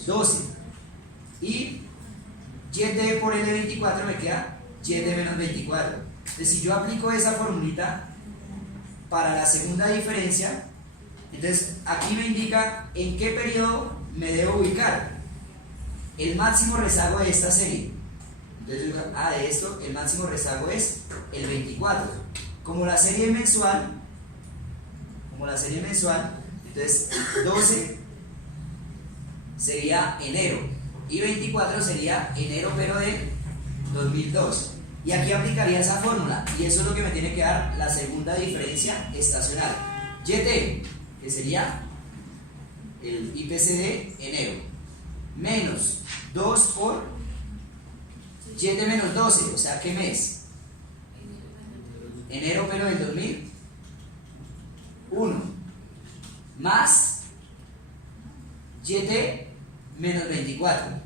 12. Y YT por L24 me queda YT menos 24. Entonces, si yo aplico esa formulita para la segunda diferencia, entonces aquí me indica en qué periodo me debo ubicar. El máximo rezago de esta serie. Entonces, de esto, el máximo rezago es el 24. Como la serie es mensual, entonces 12 sería enero y 24 sería enero pero de 2002. Y aquí aplicaría esa fórmula y eso es lo que me tiene que dar la segunda diferencia estacional. YT, que sería el IPC de enero, menos 2 por YT menos 12, o sea, ¿qué mes? Enero pero del 2001, más YT menos 24,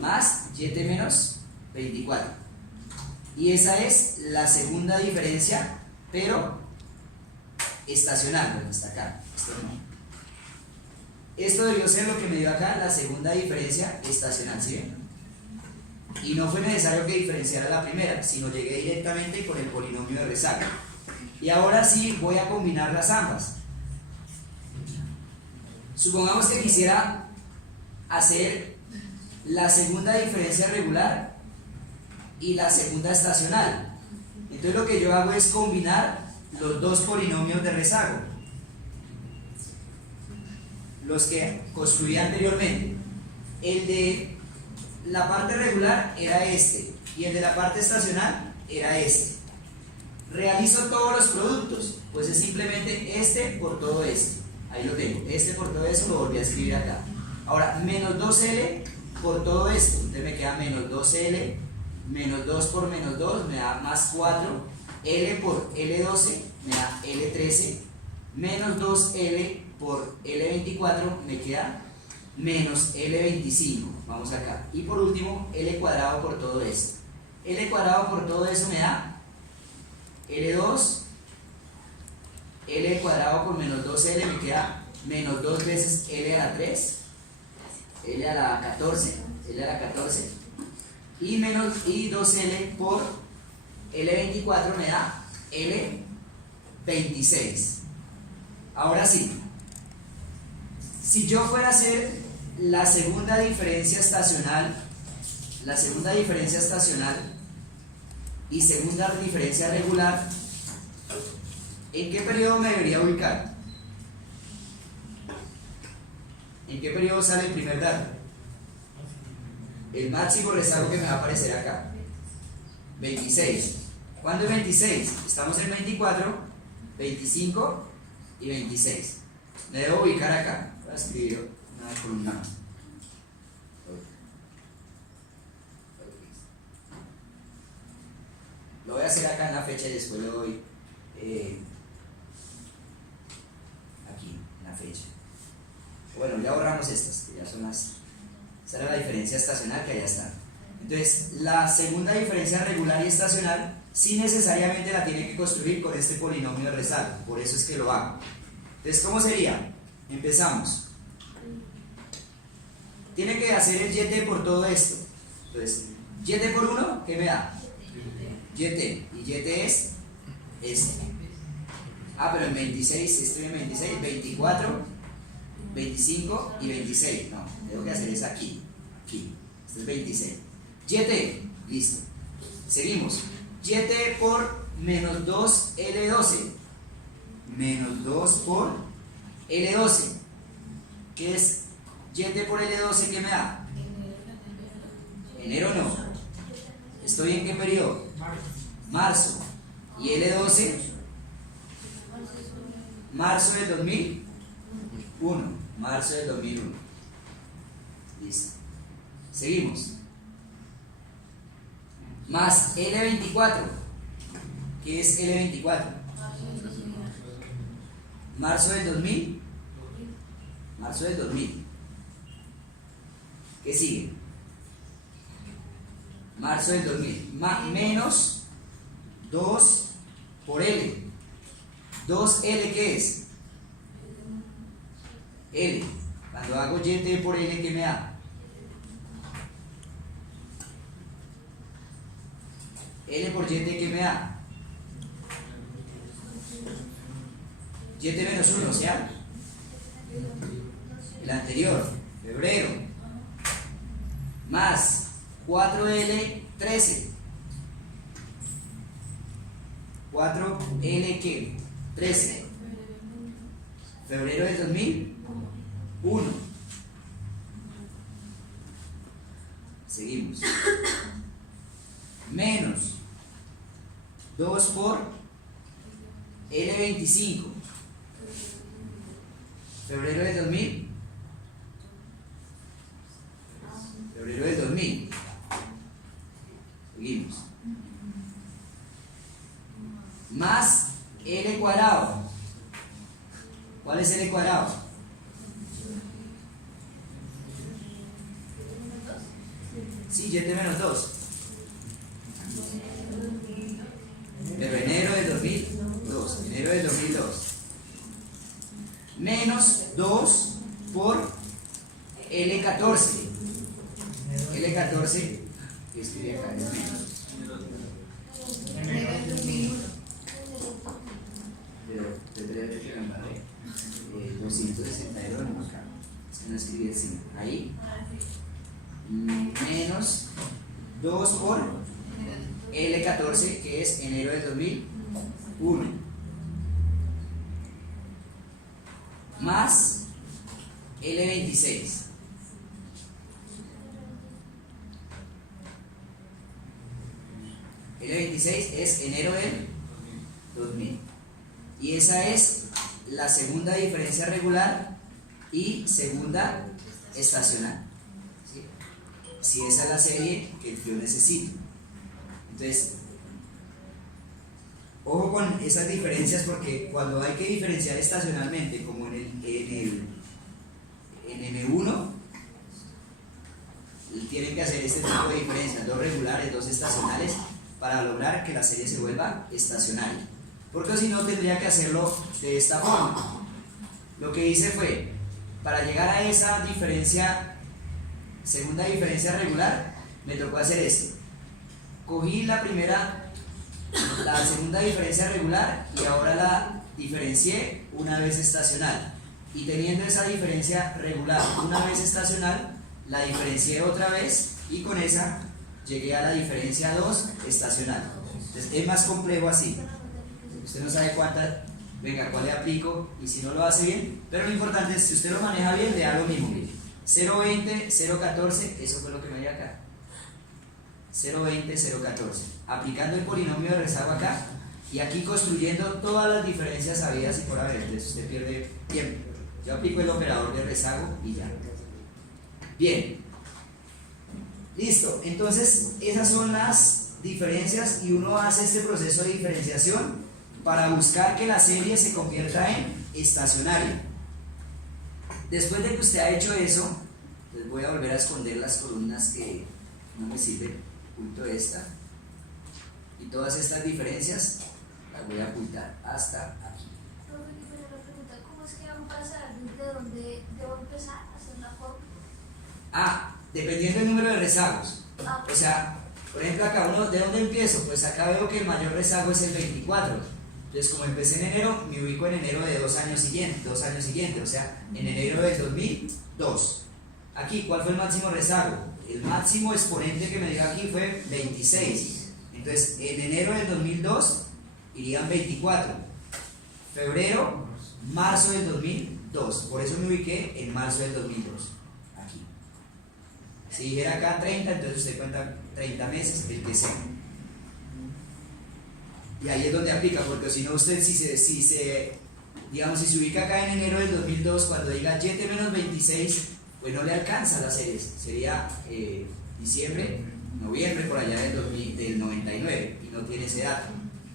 más YT menos 24. Y esa es la segunda diferencia, pero estacional, bueno, está acá, esto no. Esto debió ser lo que me dio acá la segunda diferencia estacional, ¿sí ven? Y no fue necesario que diferenciara la primera, sino llegué directamente con el polinomio de rezago. Y ahora sí voy a combinar las ambas. Supongamos que quisiera hacer la segunda diferencia regular y la segunda estacional. Entonces lo que yo hago es combinar los dos polinomios de rezago, los que construí anteriormente. El de la parte regular era este y el de la parte estacional era este. Realizo todos los productos, pues es simplemente este por todo esto. Ahí lo tengo, este por todo eso lo volví a escribir acá. Ahora, menos 2L por todo esto, entonces me queda menos 2L, menos 2 por menos 2 me da más 4, L por L12 me da L13, menos 2L por L24 me queda menos L25, vamos acá. Y por último, L cuadrado por todo esto. L cuadrado por todo eso me da L2, L cuadrado por menos 2L me queda menos 2 veces L a la 3, L a la 14, L a la 14, y 2L por L24 me da L26. Ahora sí, si yo fuera a hacer la segunda diferencia estacional y segunda diferencia regular, ¿en qué periodo me debería ubicar? ¿En qué periodo sale el primer dato? El máximo rezago que me va a aparecer acá, 26. ¿Cuándo es 26? Estamos en 24, 25 y 26. Me debo ubicar acá. Voy a escribir una columna. Lo voy a hacer acá en la fecha y después lo doy aquí, en la fecha. Bueno, ya borramos estas, que ya son las... Esa era la diferencia estacional que allá está. Entonces, la segunda diferencia regular y estacional sí necesariamente la tiene que construir con este polinomio de resalto. Por eso es que lo hago. Entonces, ¿cómo sería? Empezamos. Tiene que hacer el YT por todo esto. Entonces, YT por 1, ¿qué me da? YT. Y YT es este. Ah, pero en 26, estoy en 26, 24, 25 y 26. No, tengo que hacer es aquí. Aquí. Este es 26. YT, listo. Seguimos. YT por menos 2L12. Menos 2 por L12. ¿Qué es YT por L12? ¿Qué me da? Enero no. ¿Estoy en qué periodo? Marzo. ¿Y L12? Marzo del 2001. Marzo del 2001. Listo. Seguimos. Más L24. ¿Qué es L24? Marzo del 2000. Marzo del 2000. ¿Qué sigue? Marzo del 2000. Menos 2 por L. 2L, ¿qué es? L. Cuando hago YT por L, ¿qué me da? L por YT, ¿qué me da? YT menos 1, o sea, el anterior, febrero, más 4L13. 4L, ¿qué? 13. Febrero del 2001. Seguimos. Menos 2 por L25. Febrero del 2000. Febrero del 2000. Seguimos. Más L cuadrado. ¿Cuál es L cuadrado? Sí, YT menos 2. Pero enero del 2002. Enero del 2002. Menos 2 por L14. L14, que escribí acá, es menos. Enero del 2001. Pero tendré que ganar 262 acá. Es que no escribí así. Ahí. Menos 2 por L14, que es enero del 2001. Más L26. L26 es enero del 2000. Y esa es la segunda diferencia regular y segunda estacional. ¿Sí? Si esa es la serie que yo necesito. Entonces, ojo con esas diferencias, porque cuando hay que diferenciar estacionalmente, como en M1, tienen que hacer este tipo de diferencias, dos regulares, dos estacionales, para lograr que la serie se vuelva estacionaria. Porque si no, tendría que hacerlo de esta forma. Lo que hice fue, para llegar a esa diferencia, segunda diferencia regular, me tocó hacer esto. Cogí la segunda diferencia regular y ahora la diferencié una vez estacional. Y teniendo esa diferencia regular una vez estacional, la diferencié otra vez y con esa llegué a la diferencia 2 estacional. Entonces es más complejo así. Usted no sabe cuántas, venga, cuál le aplico, y si no lo hace bien, pero lo importante es, si usted lo maneja bien, le da lo mismo. 0.20, 0.14, eso fue lo que me dio acá. 0.20, 0.14. Aplicando el polinomio de rezago acá, y aquí construyendo todas las diferencias habidas y por haber. Entonces usted pierde tiempo. Yo aplico el operador de rezago y ya. Bien. Listo. Entonces, esas son las diferencias y uno hace este proceso de diferenciación para buscar que la serie se convierta en estacionaria. Después de que usted ha hecho eso, les voy a volver a esconder las columnas que no me sirven, oculto esta, y todas estas diferencias las voy a ocultar hasta aquí. Profe, pero la pregunta, ¿cómo es que hago para saber desde dónde debo empezar a hacer la fórmula? Dependiendo del número de rezagos. Ah, O sea, por ejemplo acá uno, ¿de dónde empiezo? Pues acá veo que el mayor rezago es el 24. Entonces como empecé en enero, me ubico en enero de 2 años siguientes, o sea, en enero del 2002. Aquí, ¿cuál fue el máximo rezago? El máximo exponente que me dio aquí fue 26. Entonces, en enero del 2002 irían 24. Febrero, marzo del 2002. Por eso me ubiqué en marzo del 2002. Aquí. Si dijera acá 30, entonces usted cuenta 30 meses, el que sea. Y ahí es donde aplica, porque si no usted, si se ubica acá en enero del 2002, cuando diga Y-26, pues no le alcanza las series. Sería diciembre, noviembre, por allá del 99, y no tiene ese dato.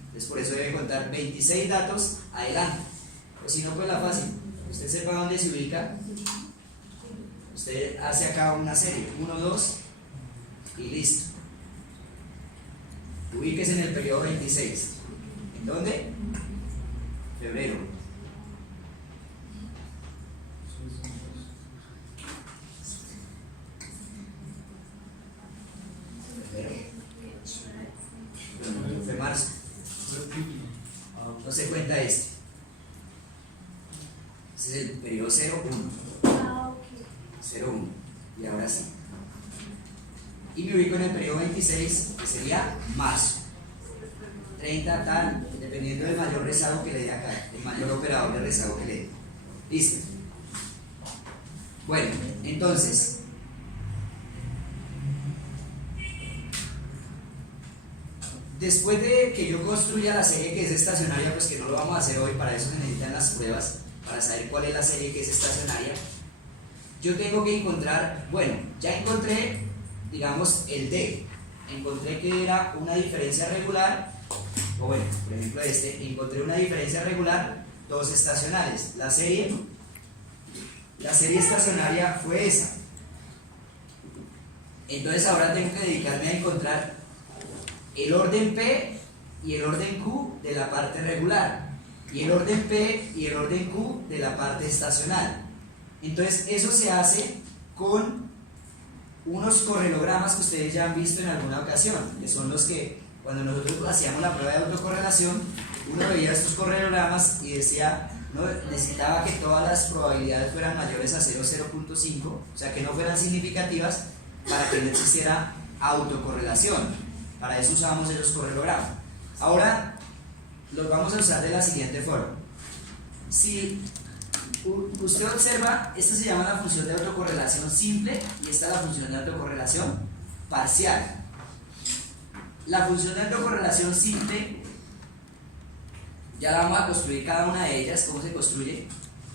Entonces por eso debe contar 26 datos adelante. O si no, pues la fácil. Usted sepa dónde se ubica, usted hace acá una serie, 1, 2, y listo. Ubíquese en el periodo 26. ¿En dónde? Febrero. Pero fue marzo. No se cuenta este. Este es el periodo 0-1. ok. 0-1. Y ahora sí. Y me ubico en el periodo 26, que sería marzo. 30 tal, dependiendo del mayor rezago que le dé acá, el mayor operador de rezago que le dé. Listo. Bueno, entonces, después de que yo construya la serie que es estacionaria, pues que no lo vamos a hacer hoy, para eso se necesitan las pruebas, para saber cuál es la serie que es estacionaria, yo tengo que encontrar, bueno, ya encontré, digamos, el D, encontré que era una diferencia regular, o bueno, por ejemplo encontré una diferencia regular, dos estacionales. La serie estacionaria fue esa. Entonces ahora tengo que dedicarme a encontrar el orden P y el orden Q de la parte regular, y el orden P y el orden Q de la parte estacional. Entonces eso se hace con unos correlogramas que ustedes ya han visto en alguna ocasión, que son los que cuando nosotros hacíamos la prueba de autocorrelación, uno veía estos correlogramas y decía, no, necesitaba que todas las probabilidades fueran mayores a 0,0.5, o sea que no fueran significativas para que no existiera autocorrelación. Para eso usábamos esos correlogramas. Ahora los vamos a usar de la siguiente forma. Si usted observa, esta se llama la función de autocorrelación simple y esta es la función de autocorrelación parcial. La función de autocorrelación simple ya la vamos a construir cada una de ellas, cómo se construye,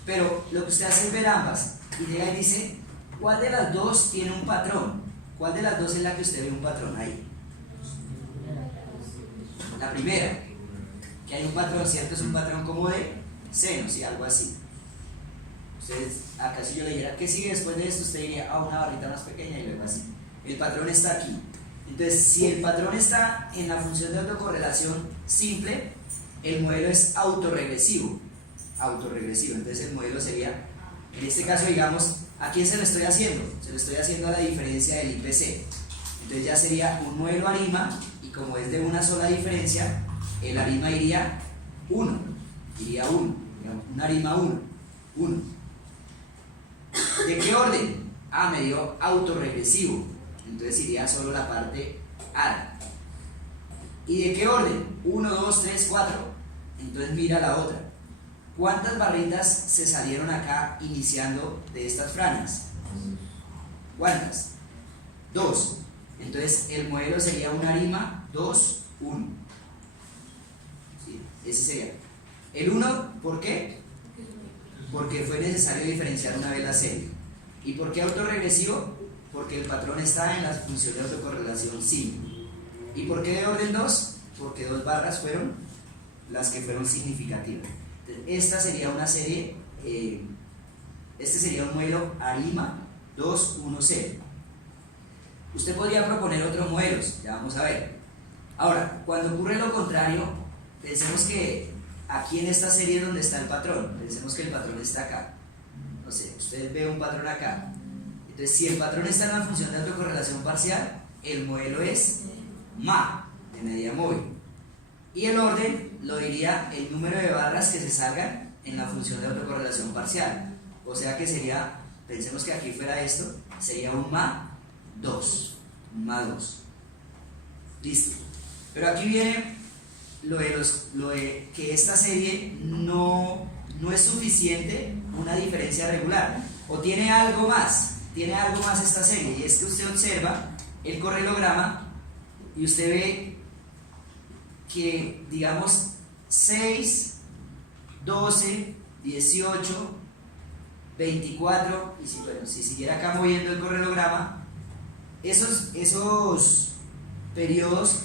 pero lo que usted hace es ver ambas y llega y dice, ¿cuál de las dos tiene un patrón? ¿Cuál de las dos es la que usted ve un patrón ahí? La primera, que hay un patrón, ¿cierto? Es un patrón como de senos y algo así. Ustedes, acá si yo le dijera, ¿qué sigue después de esto? Usted diría, una barrita más pequeña y luego así. El patrón está aquí. Entonces, si el patrón está en la función de autocorrelación simple, el modelo es autorregresivo. Entonces el modelo sería, en este caso digamos, ¿a quién se lo estoy haciendo? Se lo estoy haciendo a la diferencia del IPC. Entonces ya sería un modelo ARIMA, y como es de una sola diferencia, el ARIMA iría 1, un ARIMA 1. ¿De qué orden? Me dio autorregresivo, entonces iría solo la parte A. ¿Y de qué orden? 1, 2, 3, 4. Entonces mira la otra. ¿Cuántas barritas se salieron acá iniciando de estas franjas? ¿Cuántas? 2. Entonces el modelo sería un ARIMA 2, 1. ¿Sí? Ese sería. El 1, ¿por qué? Porque fue necesario diferenciar una vez la serie. ¿Y por qué autorregresivo? Porque el patrón está en la función de autocorrelación simple. ¿Y por qué de orden 2? Porque 2 barras fueron las que fueron significativas. Entonces, esta sería una serie, este sería un modelo ARIMA 210. Usted podría proponer otros modelos, ya vamos a ver. Ahora, cuando ocurre lo contrario, pensemos que aquí en esta serie es donde está el patrón. Pensemos que el patrón está acá. No sé, usted ve un patrón acá. Entonces, si el patrón está en la función de autocorrelación parcial, el modelo es MA, de medida móvil. Y el orden lo diría el número de barras que se salgan en la función de autocorrelación parcial. O sea que sería, pensemos que aquí fuera esto, sería un MA 2. Un MA 2. Listo. Pero aquí viene lo de que esta serie no es suficiente una diferencia regular. O tiene algo más esta serie. Y es que usted observa el correlograma y usted ve que, digamos, 6, 12, 18, 24, y si siguiera acá moviendo el correlograma, esos periodos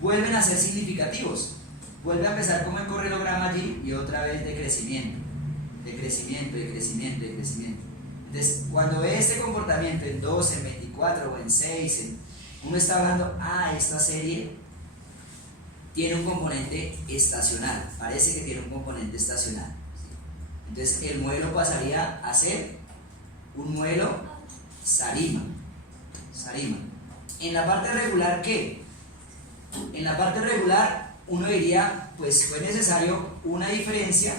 vuelven a ser significativos. Vuelve a empezar como el correlograma allí y otra vez de crecimiento, de crecimiento, de crecimiento, de crecimiento. Entonces, cuando ve este comportamiento en 12, en 24 o en 6, uno está hablando, esta serie tiene un componente estacional, parece que tiene un componente estacional. Entonces el modelo pasaría a ser un modelo SARIMA. En la parte regular, ¿qué? En la parte regular uno diría, pues fue necesario una diferencia,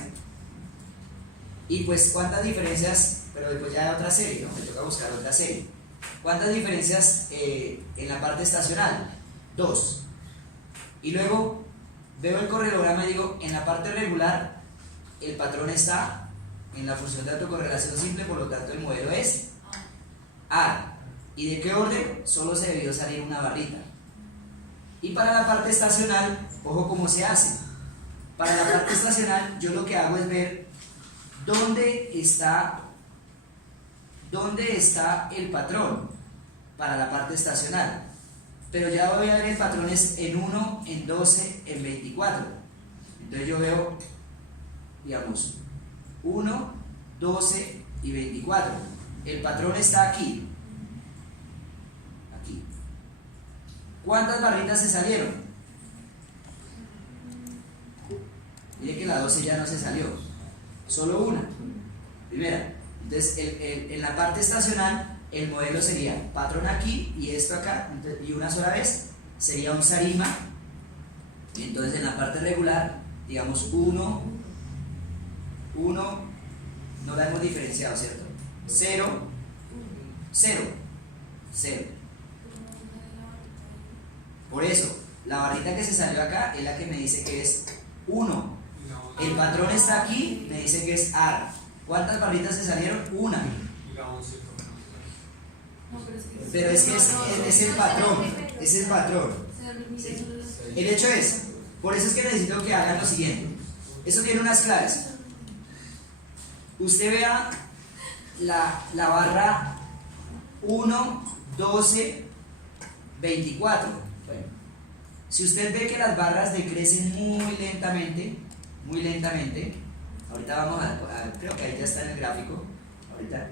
y pues cuántas diferencias, pero después ya de otra serie, ¿no? Me toca buscar otra serie. ¿Cuántas diferencias en la parte estacional? 2. Y luego veo el correlograma y digo, en la parte regular el patrón está en la función de autocorrelación simple, por lo tanto el modelo es A. ¿Y de qué orden? Solo se debió salir una barrita. Y para la parte estacional, ojo cómo se hace. Para la parte estacional yo lo que hago es ver dónde está el patrón para la parte estacional. Pero ya voy a ver el patrón es en 1, en 12, en 24. Entonces yo veo, digamos, 1, 12 y 24. El patrón está aquí. Aquí. ¿Cuántas barritas se salieron? Mire que la 12 ya no se salió. Solo una. Primera. Entonces, en la parte estacional, el modelo sería patrón aquí y esto acá, y una sola vez sería un SARIMA. Entonces, en la parte regular, digamos 1, no la hemos diferenciado, ¿cierto? 0, 0, 0. Por eso, la barrita que se salió acá es la que me dice que es 1. El patrón está aquí, me dice que es AR. ¿Cuántas barritas se salieron? Una. Pero es que es el patrón, es el patrón. ¿Sí? El hecho es, por eso es que necesito que hagan lo siguiente. Eso tiene unas claves. Usted vea la barra 1, 12, 24. Bueno, si usted ve que las barras decrecen muy lentamente, ahorita vamos a creo que ahí ya está en el gráfico, ahorita.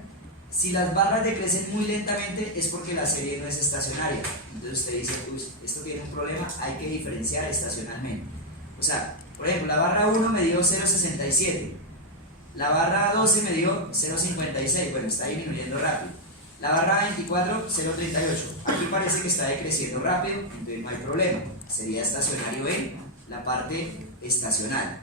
Si las barras decrecen muy lentamente es porque la serie no es estacionaria. Entonces usted dice, esto tiene un problema, hay que diferenciar estacionalmente. O sea, por ejemplo, la barra 1 me dio 0,67. La barra 12 me dio 0,56. Bueno, está disminuyendo rápido. La barra 24, 0,38. Aquí parece que está decreciendo rápido, entonces no hay problema. Sería estacionario en la parte estacional.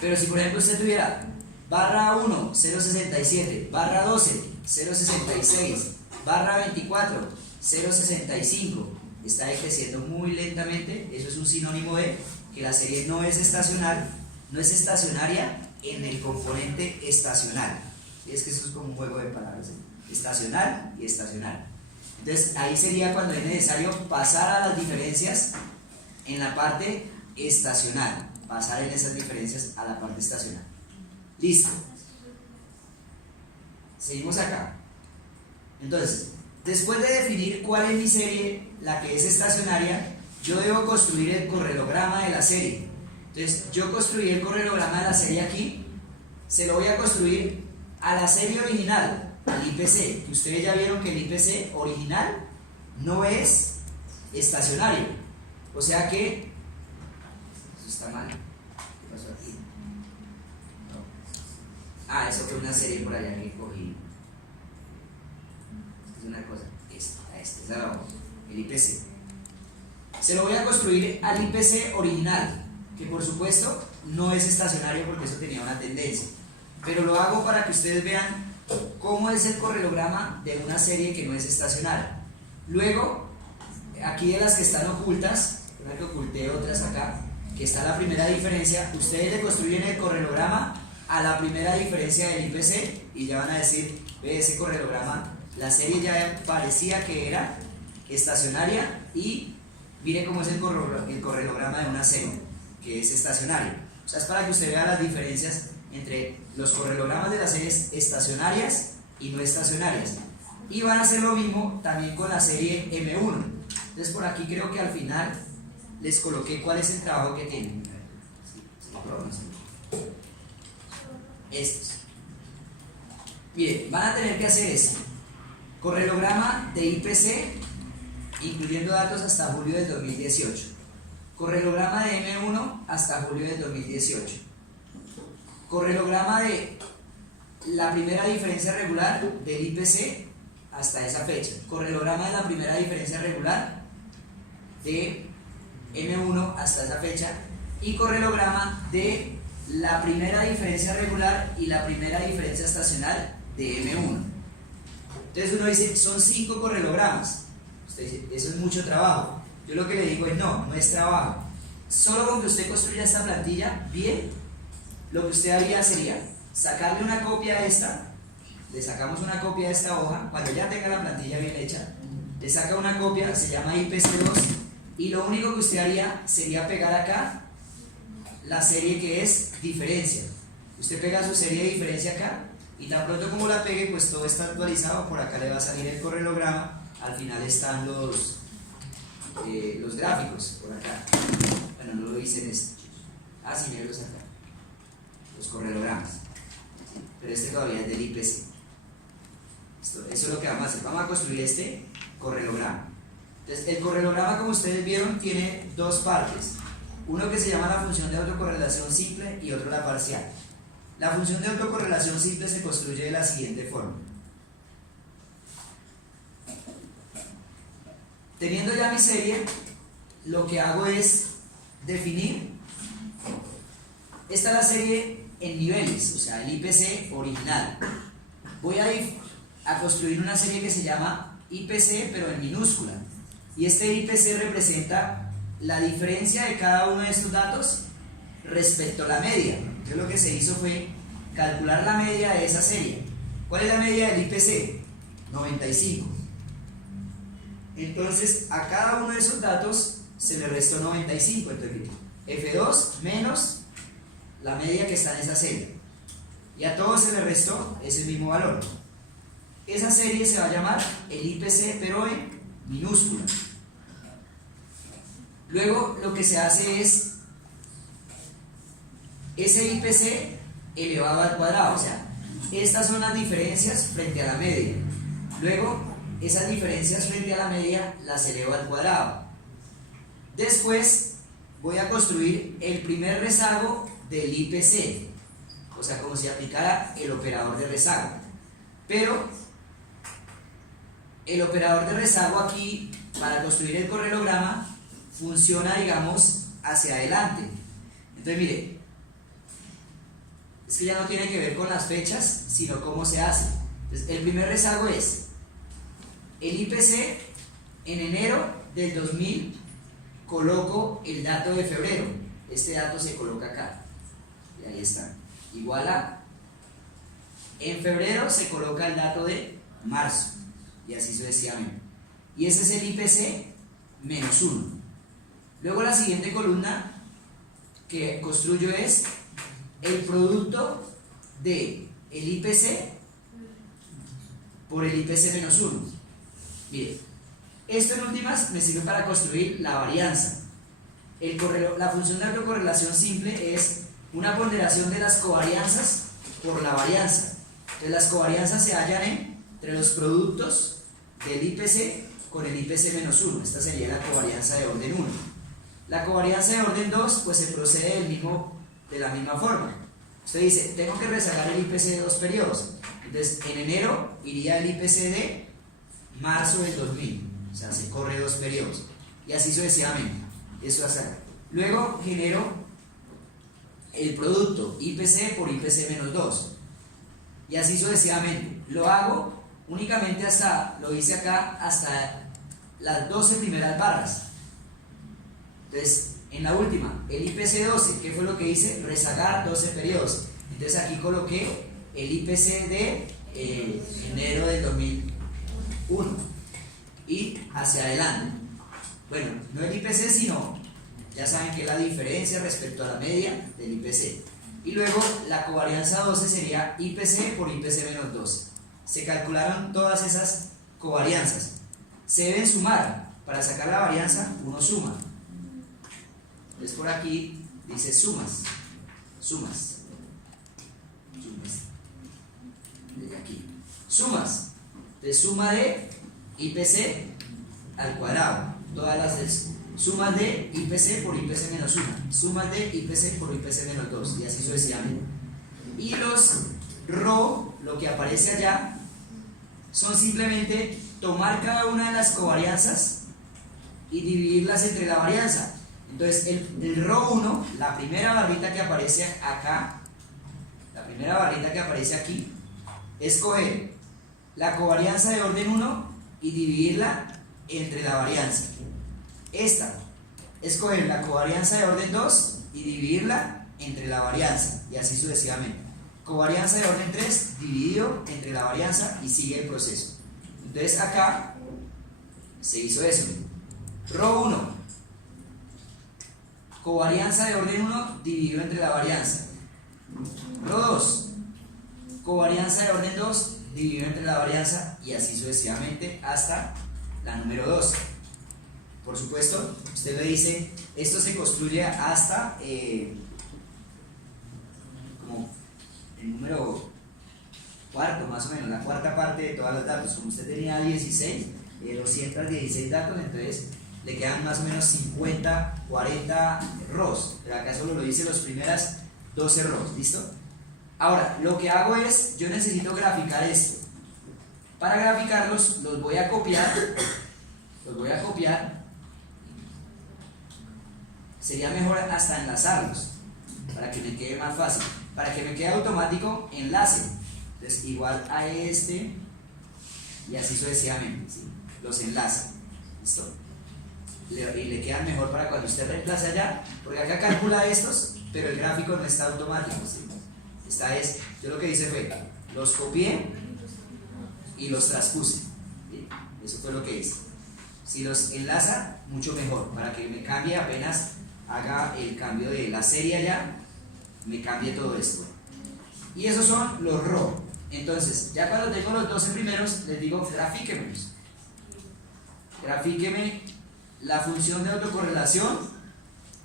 Pero si por ejemplo usted tuviera barra 1, 0,67, barra 12, 0,66, barra 24, 0,65, está decreciendo muy lentamente, eso es un sinónimo de que la serie no es estacional, no es estacionaria en el componente estacional. Y es que eso es como un juego de palabras, ¿eh? Estacional y estacional. Entonces ahí sería cuando es necesario pasar a las diferencias en la parte estacional, pasar en esas diferencias a la parte estacional. Listo. Seguimos acá. Entonces, después de definir cuál es mi serie la que es estacionaria, yo debo construir el correlograma de la serie. Entonces, yo construí el correlograma de la serie aquí, se lo voy a construir a la serie original, al IPC. Ustedes ya vieron que el IPC original no es estacionario. O sea que, eso está mal. ¿Qué pasó aquí? No. Ah, eso fue una serie por allá que cogí. Es una cosa, esta es la vamos, el IPC. Se lo voy a construir al IPC original, que por supuesto no es estacionario porque eso tenía una tendencia. Pero lo hago para que ustedes vean cómo es el correlograma de una serie que no es estacionaria. Luego, aquí de las que están ocultas, que oculté otras acá, que está la primera diferencia, ustedes le construyen el correlograma a la primera diferencia del IPC y ya van a decir, ve ese correlograma, la serie ya parecía que era estacionaria y mire cómo es el correlograma de una serie que es estacionaria. O sea, es para que usted vea las diferencias entre los correlogramas de las series estacionarias y no estacionarias. Y van a hacer lo mismo también con la serie M1. Entonces por aquí creo que al final les coloqué cuál es el trabajo que tienen. Estos. Miren, van a tener que hacer esto. Correlograma de IPC, incluyendo datos hasta julio del 2018. Correlograma de M1 hasta julio del 2018. Correlograma de la primera diferencia regular del IPC hasta esa fecha. Correlograma de la primera diferencia regular de M1 hasta esa fecha. Y correlograma de la primera diferencia regular y la primera diferencia estacional de M1. Entonces uno dice, son 5 correlogramas. Usted dice, eso es mucho trabajo. Yo lo que le digo es, no es trabajo. Solo con que usted construya esta plantilla bien, lo que usted haría sería sacarle una copia a esta, le sacamos una copia de esta hoja, cuando ya tenga la plantilla bien hecha, le saca una copia, se llama IPC2, y lo único que usted haría sería pegar acá la serie que es diferencia. Usted pega su serie de diferencia acá, y tan pronto como la pegue, pues todo está actualizado, por acá le va a salir el correlograma, al final están los gráficos, por acá. Bueno, no lo hice en este. Ah, sí, mírenlos acá. Los correlogramas. Pero este todavía es del IPC. Eso es lo que vamos a hacer. Vamos a construir este correlograma. Entonces, el correlograma, como ustedes vieron, tiene dos partes. Uno que se llama la función de autocorrelación simple y otro la parcial. La función de autocorrelación simple se construye de la siguiente forma. Teniendo ya mi serie, lo que hago es definir. Esta es la serie en niveles, o sea, el IPC original. Voy a ir a construir una serie que se llama IPC, pero en minúscula. Y este IPC representa la diferencia de cada uno de estos datos respecto a la media. Entonces lo que se hizo fue calcular la media de esa serie. ¿Cuál es la media del IPC? 95. Entonces a cada uno de esos datos se le restó 95. Entonces F2 menos la media que está en esa serie. Y a todos se le restó ese mismo valor. Esa serie se va a llamar el IPC, pero en minúscula. Luego lo que se hace es ese IPC elevado al cuadrado, o sea, estas son las diferencias frente a la media. Luego, esas diferencias frente a la media las elevo al cuadrado. Después, voy a construir el primer rezago del IPC, o sea, como si aplicara el operador de rezago. Pero, el operador de rezago aquí, para construir el correlograma, funciona, digamos, hacia adelante. Entonces, mire, es que ya no tiene que ver con las fechas, sino cómo se hace. Entonces, el primer rezago es el IPC en enero del 2000, coloco el dato de febrero. Este dato se coloca acá. Y ahí está. Igual a. En febrero se coloca el dato de marzo. Y así sucesivamente. Y ese es el IPC menos 1. Luego la siguiente columna que construyo es el producto de el IPC por el IPC menos 1. Mire, Esto en últimas me sirve para construir la varianza. La función de autocorrelación simple es una ponderación de las covarianzas por la varianza. Entonces las covarianzas se hallan entre los productos del IPC con el IPC menos 1. Esta sería la covarianza de orden 1. La covarianza de orden 2 pues se procede de la misma forma. Usted dice, tengo que rezagar el IPC de 2 periodos. Entonces en enero iría el IPC de marzo del 2000. O sea, se corre 2 periodos. Y así sucesivamente. Eso es acá. Luego genero el producto IPC por IPC menos 2. Y así sucesivamente. Lo hago únicamente lo hice acá hasta las 12 primeras barras. Entonces, en la última, el IPC 12, ¿qué fue lo que hice? Rezagar 12 periodos. Entonces aquí coloqué el IPC de enero del 2001 y hacia adelante. Bueno, no el IPC, sino, ya saben que es la diferencia respecto a la media del IPC. Y luego la covarianza 12 sería IPC por IPC menos 12. Se calcularon todas esas covarianzas. Se deben sumar. Para sacar la varianza, uno suma. Entonces por aquí dice sumas. Sumas. Desde aquí. Sumas. Entonces suma de IPC al cuadrado. Todas las sumas de IPC por IPC menos 1. Sumas de IPC por IPC menos 2. Y así sucesivamente. Y los ρ, lo que aparece allá, son simplemente tomar cada una de las covarianzas y dividirlas entre la varianza. Entonces el ρ1, la primera barrita que aparece acá, la primera barrita que aparece aquí, es coger la covarianza de orden 1 y dividirla entre la varianza. Esta es coger la covarianza de orden 2 y dividirla entre la varianza, y así sucesivamente. Covarianza de orden 3 dividido entre la varianza y sigue el proceso. Entonces acá se hizo eso. ρ1, covarianza de orden 1 dividido entre la varianza. ρ2, covarianza de orden 2 dividido entre la varianza, y así sucesivamente hasta la número 2. Por supuesto, usted le dice, esto se construye hasta como el número cuarto, más o menos, la cuarta parte de todos los datos. Como usted tenía 216 datos, entonces le quedan más o menos 50, 40 rows, pero acá solo lo dice los primeras 12 rows, ¿listo? Ahora, lo que hago es, yo necesito graficar esto. Para graficarlos, los voy a copiar. Sería mejor hasta enlazarlos, para que me quede más fácil. Para que me quede automático, enlace. Entonces, igual a este, y así sucesivamente, ¿sí? Los enlaza, ¿listo? Y le quedan mejor para cuando usted reemplace allá, porque acá calcula estos, pero el gráfico no está automático, ¿sí? Yo lo que hice fue, los copié y los transpuse, ¿sí? Eso fue lo que hice. Si los enlaza, mucho mejor, para que me cambie apenas haga el cambio de la serie allá, me cambie todo esto. Y esos son los ρ. Entonces, ya cuando tengo los 12 primeros, les digo, grafíquemelos. Grafíqueme la función de autocorrelación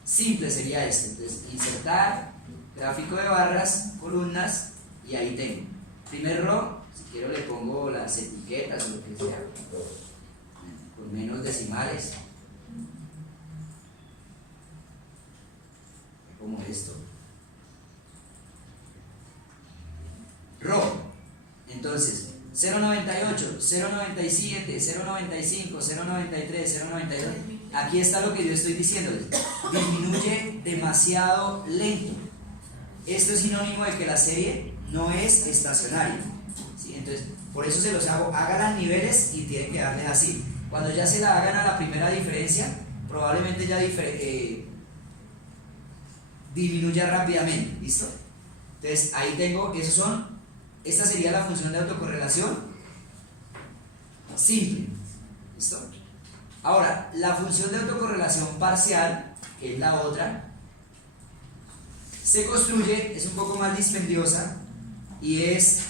simple, sería esto. Entonces, insertar, gráfico de barras, columnas, y ahí tengo. Primer ρ, si quiero le pongo las etiquetas o lo que sea, con menos decimales, como esto. ρ, entonces 0.98, 0.97, 0.95, 0.93, 0.92. Aquí está lo que yo estoy diciéndoles. Disminuye demasiado lento. Esto es sinónimo de que la serie no es estacionaria, ¿sí? Entonces, por eso se los hago. Hagan niveles y tienen que darles así. Cuando ya se la hagan a la primera diferencia, probablemente ya disminuya rápidamente. ¿Listo? Entonces, ahí tengo, esta sería la función de autocorrelación simple. ¿Listo? Ahora, la función de autocorrelación parcial, que es la otra, se construye, es un poco más dispendiosa y es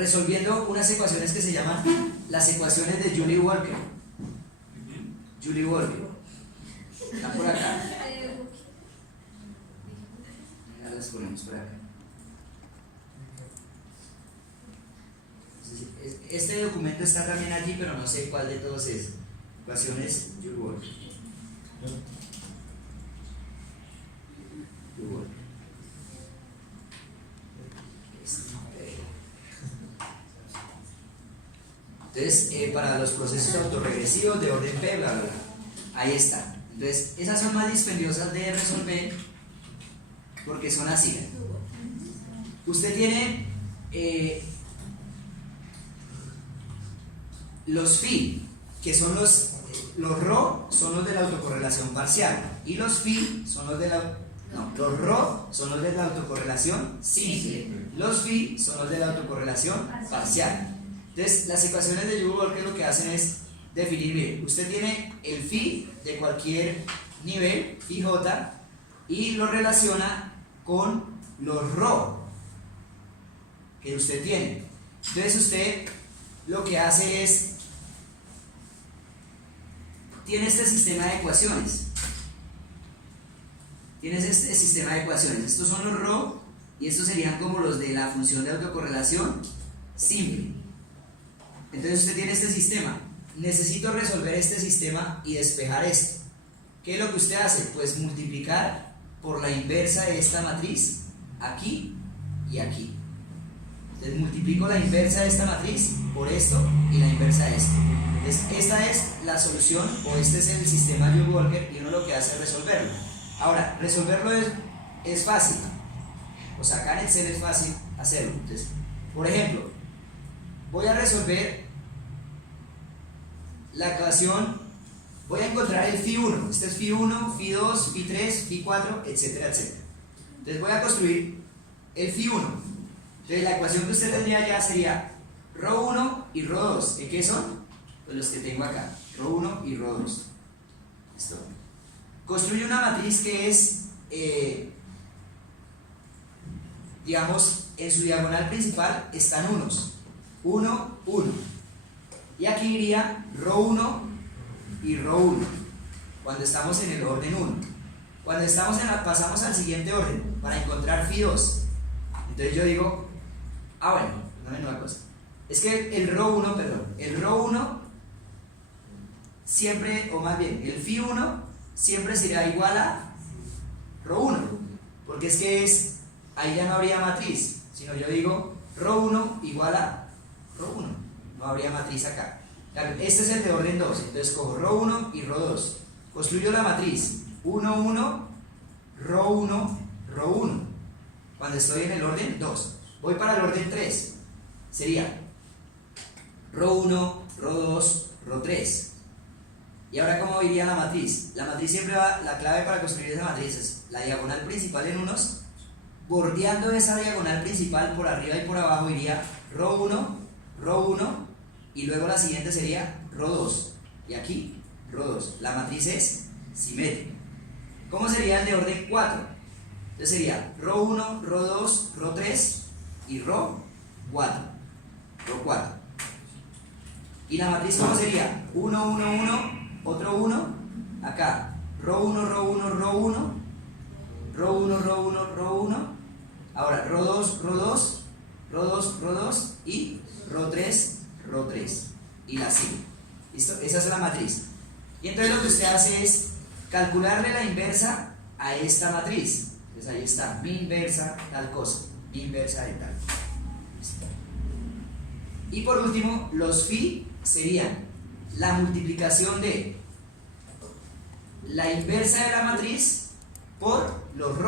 resolviendo unas ecuaciones que se llaman las ecuaciones de Julie Walker. Julie Walker. Están por acá. Ya las ponemos por acá. Este documento está también allí, pero no sé cuál de todos es. Ecuaciones Julie Walker. Julie Walker. Entonces, para los procesos autorregresivos de orden P, bla, bla, bla. Ahí está. Entonces, esas son más dispendiosas de resolver porque son así. Usted tiene los phi, que son los ρ son los de la autocorrelación parcial, y los phi son los de la los ρ son los de la autocorrelación simple, los phi son los de la autocorrelación parcial. Entonces, las ecuaciones de Julie Walker lo que hacen es definir, mire, usted tiene el phi de cualquier nivel, phi j, y lo relaciona con los ρ que usted tiene. Entonces, usted lo que hace es, tiene este sistema de ecuaciones. Tienes este sistema de ecuaciones. Estos son los ρ y estos serían como los de la función de autocorrelación simple. Entonces usted tiene este sistema. Necesito resolver este sistema y despejar esto. ¿Qué es lo que usted hace? Pues multiplicar por la inversa de esta matriz aquí y aquí. Entonces multiplico la inversa de esta matriz por esto y la inversa de esto. Entonces esta es la solución, o este es el sistema Julie Walker, y uno lo que hace es resolverlo. Ahora, resolverlo es fácil. O sea, acá en Excel es fácil hacerlo. Entonces, por ejemplo, voy a resolver la ecuación, voy a encontrar el phi 1. Este es phi 1, phi 2, phi 3, phi 4, etcétera, etcétera. Entonces voy a construir el phi 1. Entonces la ecuación que usted tendría ya sería ρ1 y ρ2. ¿En qué son? Pues los que tengo acá, ρ1 y ρ2. Listo. Construye una matriz que es, digamos, en su diagonal principal están unos. 1, 1. Y aquí iría ρ1 y ρ1 cuando estamos en el orden 1. Cuando estamos pasamos al siguiente orden para encontrar phi 2. Entonces yo digo, bueno, no hay nueva cosa. Es que el ρ1 siempre, o más bien, el phi 1 siempre será igual a ρ1, porque es que ahí ya no habría matriz, sino yo digo ρ1 igual a ρ1, no habría matriz acá. Este es el de orden 2, entonces cojo ρ1 y ρ2, construyo la matriz 1, 1, ρ1, ρ1, cuando estoy en el orden 2. Voy para el orden 3, sería ρ1, ρ2, ρ3. Y ahora, ¿cómo iría la matriz? La matriz siempre va, la clave para construir esa matriz es la diagonal principal en unos, bordeando esa diagonal principal por arriba y por abajo iría ρ1, ρ1, y luego la siguiente sería ρ2, y aquí ρ2. La matriz es simétrica. ¿Cómo sería el de orden 4? Entonces sería ρ1, ρ2, ρ3 y ρ4. ρ4. ¿Y la matriz cómo sería? 1, 1, 1, otro 1, acá, ρ1, ρ1, ρ1, ρ1, ρ1, r1, ahora ρ2, r2, r2, r2 y r3, r3, y la sigue. ¿Listo? Esa es la matriz. Y entonces lo que usted hace es calcularle la inversa a esta matriz. Entonces ahí está, mi inversa tal cosa, mi inversa de tal. ¿Listo? Y por último, los phi serían la multiplicación de la inversa de la matriz por los ρ.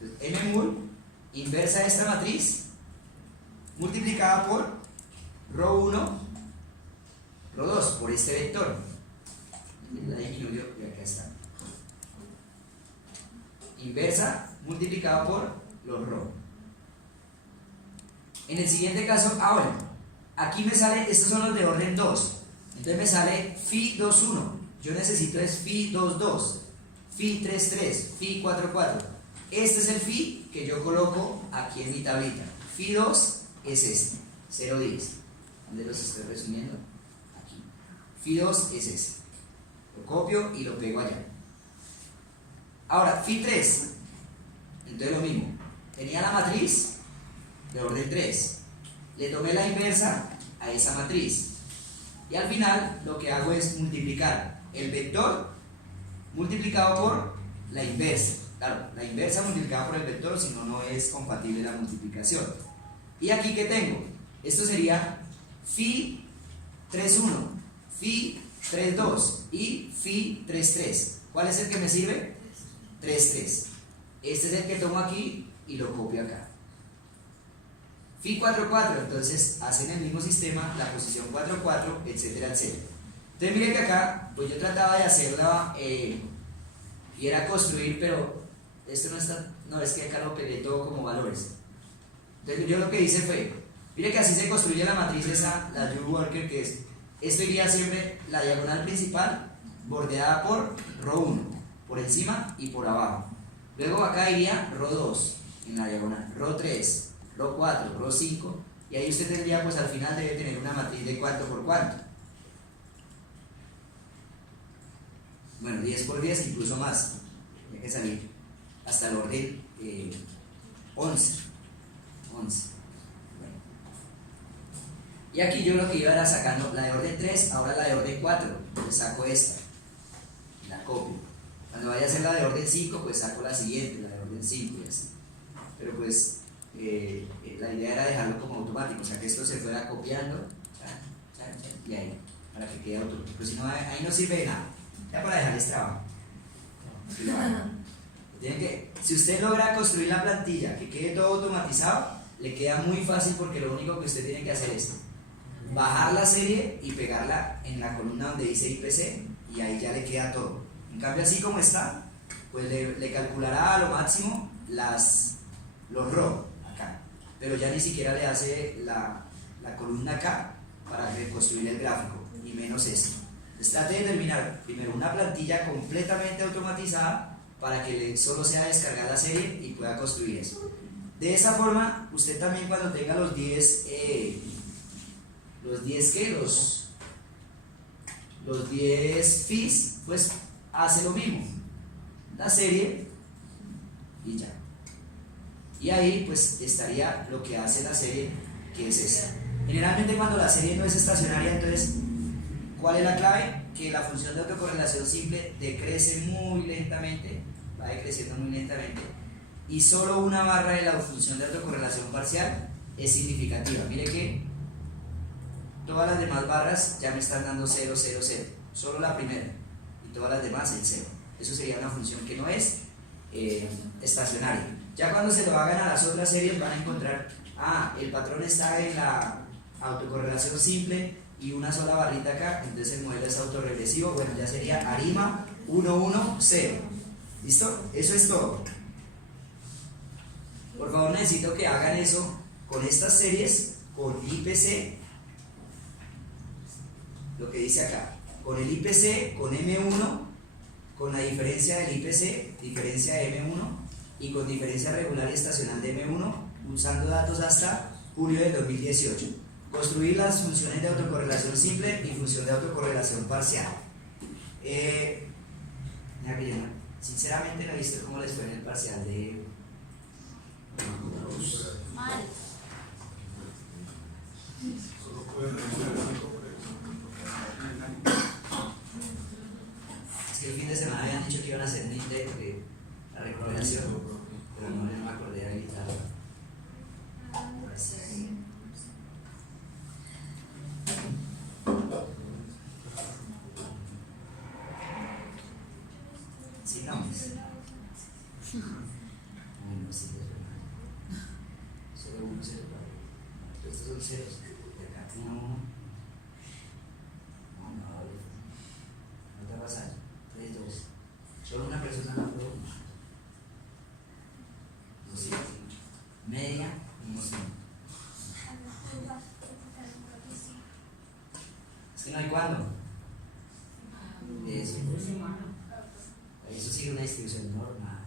Entonces, m mul, inversa de esta matriz, multiplicada por ρ1, ρ2, por este vector. La disminuyo y acá está. Inversa multiplicada por los ρ. En el siguiente caso, bueno, aquí me sale, estos son los de orden 2. Entonces me sale phi 2, 1. Yo necesito es phi 2, 2, phi 3, 3, phi 4, 4. Este es el phi que yo coloco aquí en mi tablita. Phi 2 es este, 0,10. ¿Dónde los estoy resumiendo? Aquí. Phi 2 es ese. Lo copio y lo pego allá. Ahora, Phi 3. Entonces lo mismo. Tenía la matriz de orden 3. Le tomé la inversa a esa matriz. Y al final lo que hago es multiplicar el vector multiplicado por la inversa. Claro, la inversa multiplicada por el vector, si no, no es compatible la multiplicación. ¿Y aquí qué tengo? Esto sería Phi 3,1, Phi 3,2 y Phi 3,3. ¿Cuál es el que me sirve? 3,3. Este es el que tomo aquí y lo copio acá. Phi 4,4, entonces hacen el mismo sistema, la posición 4,4, etcétera, etcétera. Entonces miren que acá, pues yo trataba de hacerla y era construir, pero esto no está, no, es que acá lo pegué todo como valores. Entonces yo lo que hice fue, mire que así se construye la matriz esa, la U-Worker, que es, esto iría siempre la diagonal principal bordeada por ρ1, por encima y por abajo. Luego acá iría ρ2 en la diagonal, ρ3, ρ4, ρ5, y ahí usted tendría, pues al final debe tener una matriz de cuánto por cuánto. Bueno, 10 por 10, incluso más, hay que salir hasta el orden 11. Bueno. Y aquí yo lo que iba era sacando la de orden 3, ahora la de orden 4, pues saco esta, la copio. Cuando vaya a hacer la de orden 5, pues saco la siguiente, la de orden 5 y así. Pero pues la idea era dejarlo como automático, o sea que esto se fuera copiando, y ahí, para que quede automático. Pero si no, ahí no sirve de nada. Ya para dejarles trabajo. Si usted logra construir la plantilla que quede todo automatizado, le queda muy fácil porque lo único que usted tiene que hacer es bajar la serie y pegarla en la columna donde dice IPC y ahí ya le queda todo. En cambio, así como está, pues le calculará a lo máximo los RO acá, pero ya ni siquiera le hace la columna acá para reconstruir el gráfico, y menos eso. Trate de determinar primero una plantilla completamente automatizada para que solo sea descargar la serie y pueda construir eso. De esa forma, usted también cuando tenga los 10 Phis, pues hace lo mismo, la serie y ya. Y ahí pues estaría lo que hace la serie, que es esa. Generalmente cuando la serie no es estacionaria, entonces, ¿cuál es la clave? Que la función de autocorrelación simple decrece muy lentamente, va decreciendo muy lentamente, y solo una barra de la función de autocorrelación parcial es significativa. Mire que todas las demás barras ya me están dando 0, 0, 0, solo la primera, y todas las demás el 0. Eso sería una función que no es estacionaria. Ya cuando se lo hagan a las otras series van a encontrar, el patrón está en la autocorrelación simple y una sola barrita acá, entonces el modelo es autorregresivo. Bueno, ya sería ARIMA 1, 1, 0. ¿Listo? Eso es todo. Por favor, necesito que hagan eso con estas series, con IPC, lo que dice acá, con el IPC, con M1, con la diferencia del IPC, diferencia de M1, y con diferencia regular y estacional de M1, usando datos hasta julio del 2018. Construir las funciones de autocorrelación simple y función de autocorrelación parcial. Sinceramente no he visto cómo les fue en el parcial de... Mal. Es que el fin de semana habían dicho que iban a hacer un intento de la recuperación, pero no me acordé de habilitarlo. Sí, no. Bueno, sí, solo 1, 0. Estos son ceros. De acá, 1, 1. No te va a pasar. 3, 2. Solo una persona no puede. No sé. Media, no sé. Es que no hay cuándo. Eso. Eso sigue una distribución normal.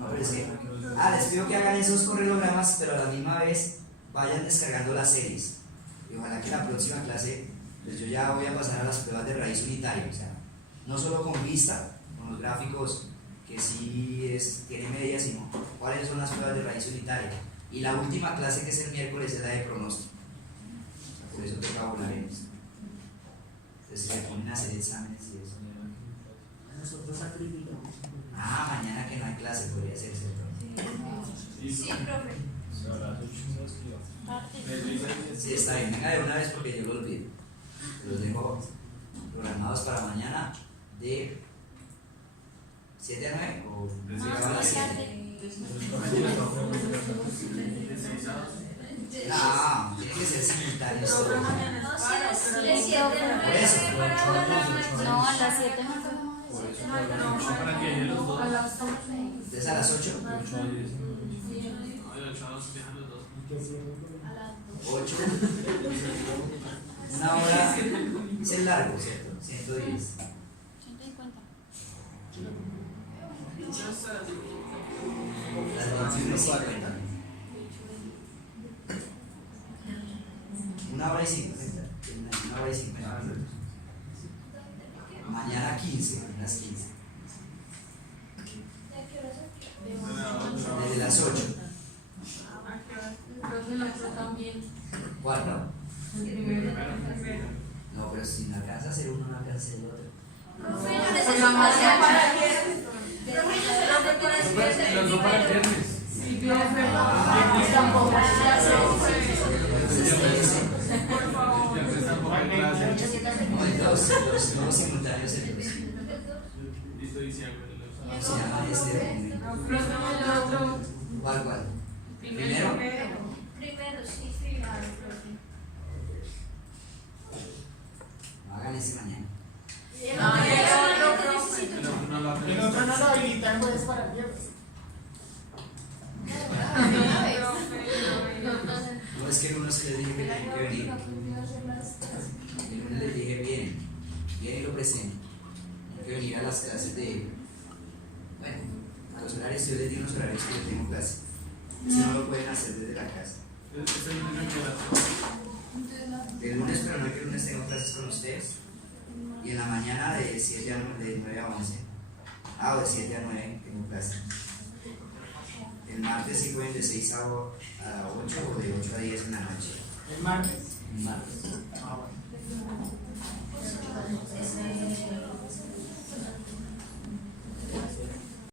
No, pero es que, les pido que hagan esos correlogramas, pero a la misma vez vayan descargando las series. Y ojalá que la próxima clase, pues yo ya voy a pasar a las pruebas de raíz unitaria, o sea, no solo con vista, con los gráficos que sí tiene media, sino cuáles son las pruebas de raíz unitaria. Y la última clase, que es el miércoles, es la de pronóstico. O sea, por eso toca volar en eso. Entonces se ponen a hacer exámenes y eso. Nosotros sacrificamos. Mañana que no hay clase podría ser, ¿cierto? Sí, profe. Sí, está bien, venga de una vez porque yo lo olvido. Los dejo programados para mañana de 7 a 9 o a las 7. No, tiene que ser simultáneo. No, si es de 7 a 9 Por eso. para No, a las 7 no. Para que llegue los dos. Entonces a las 8. No, de 8 a 2 viajan los dos. 8. Una hora. Es el largo, ¿cierto? 110. 150. Las 21:50. 1 hora y 50. 1 hora y 50. Mañana 15, las 15. Desde las 8. ¿Cuarto? No, pero si no alcanza a hacer uno, no alcanza a hacer el otro. Profe, yo necesito hacer para el viernes. Profe, yo solamente necesito hacer Los el dos para el primero. viernes. Ya pues tampoco hay clase. No, hay dos simultáneos en dos. Listo, diciembre. Se llama este. ¿Cuál? Primero. Primero, sí, sí. Hagan ese mañana. El otro no lo habilitan, pues, para el viernes. No, es que el lunes les dije que tenían que venir. El lunes les dije bien y lo presento. Tienen que venir a las clases de. Bueno, a los horarios, yo les di unos horarios que yo tengo clase. Si no lo pueden hacer desde la casa. Este lunes El lunes, pero no es que el lunes tengo clases con ustedes. Y en la mañana de 7 a 9, de 9 a 11. O de 7 a 9 tengo clase. El martes sí pueden de 6 a 8 o de 8 a 10 en la noche. El martes. El martes. Bueno.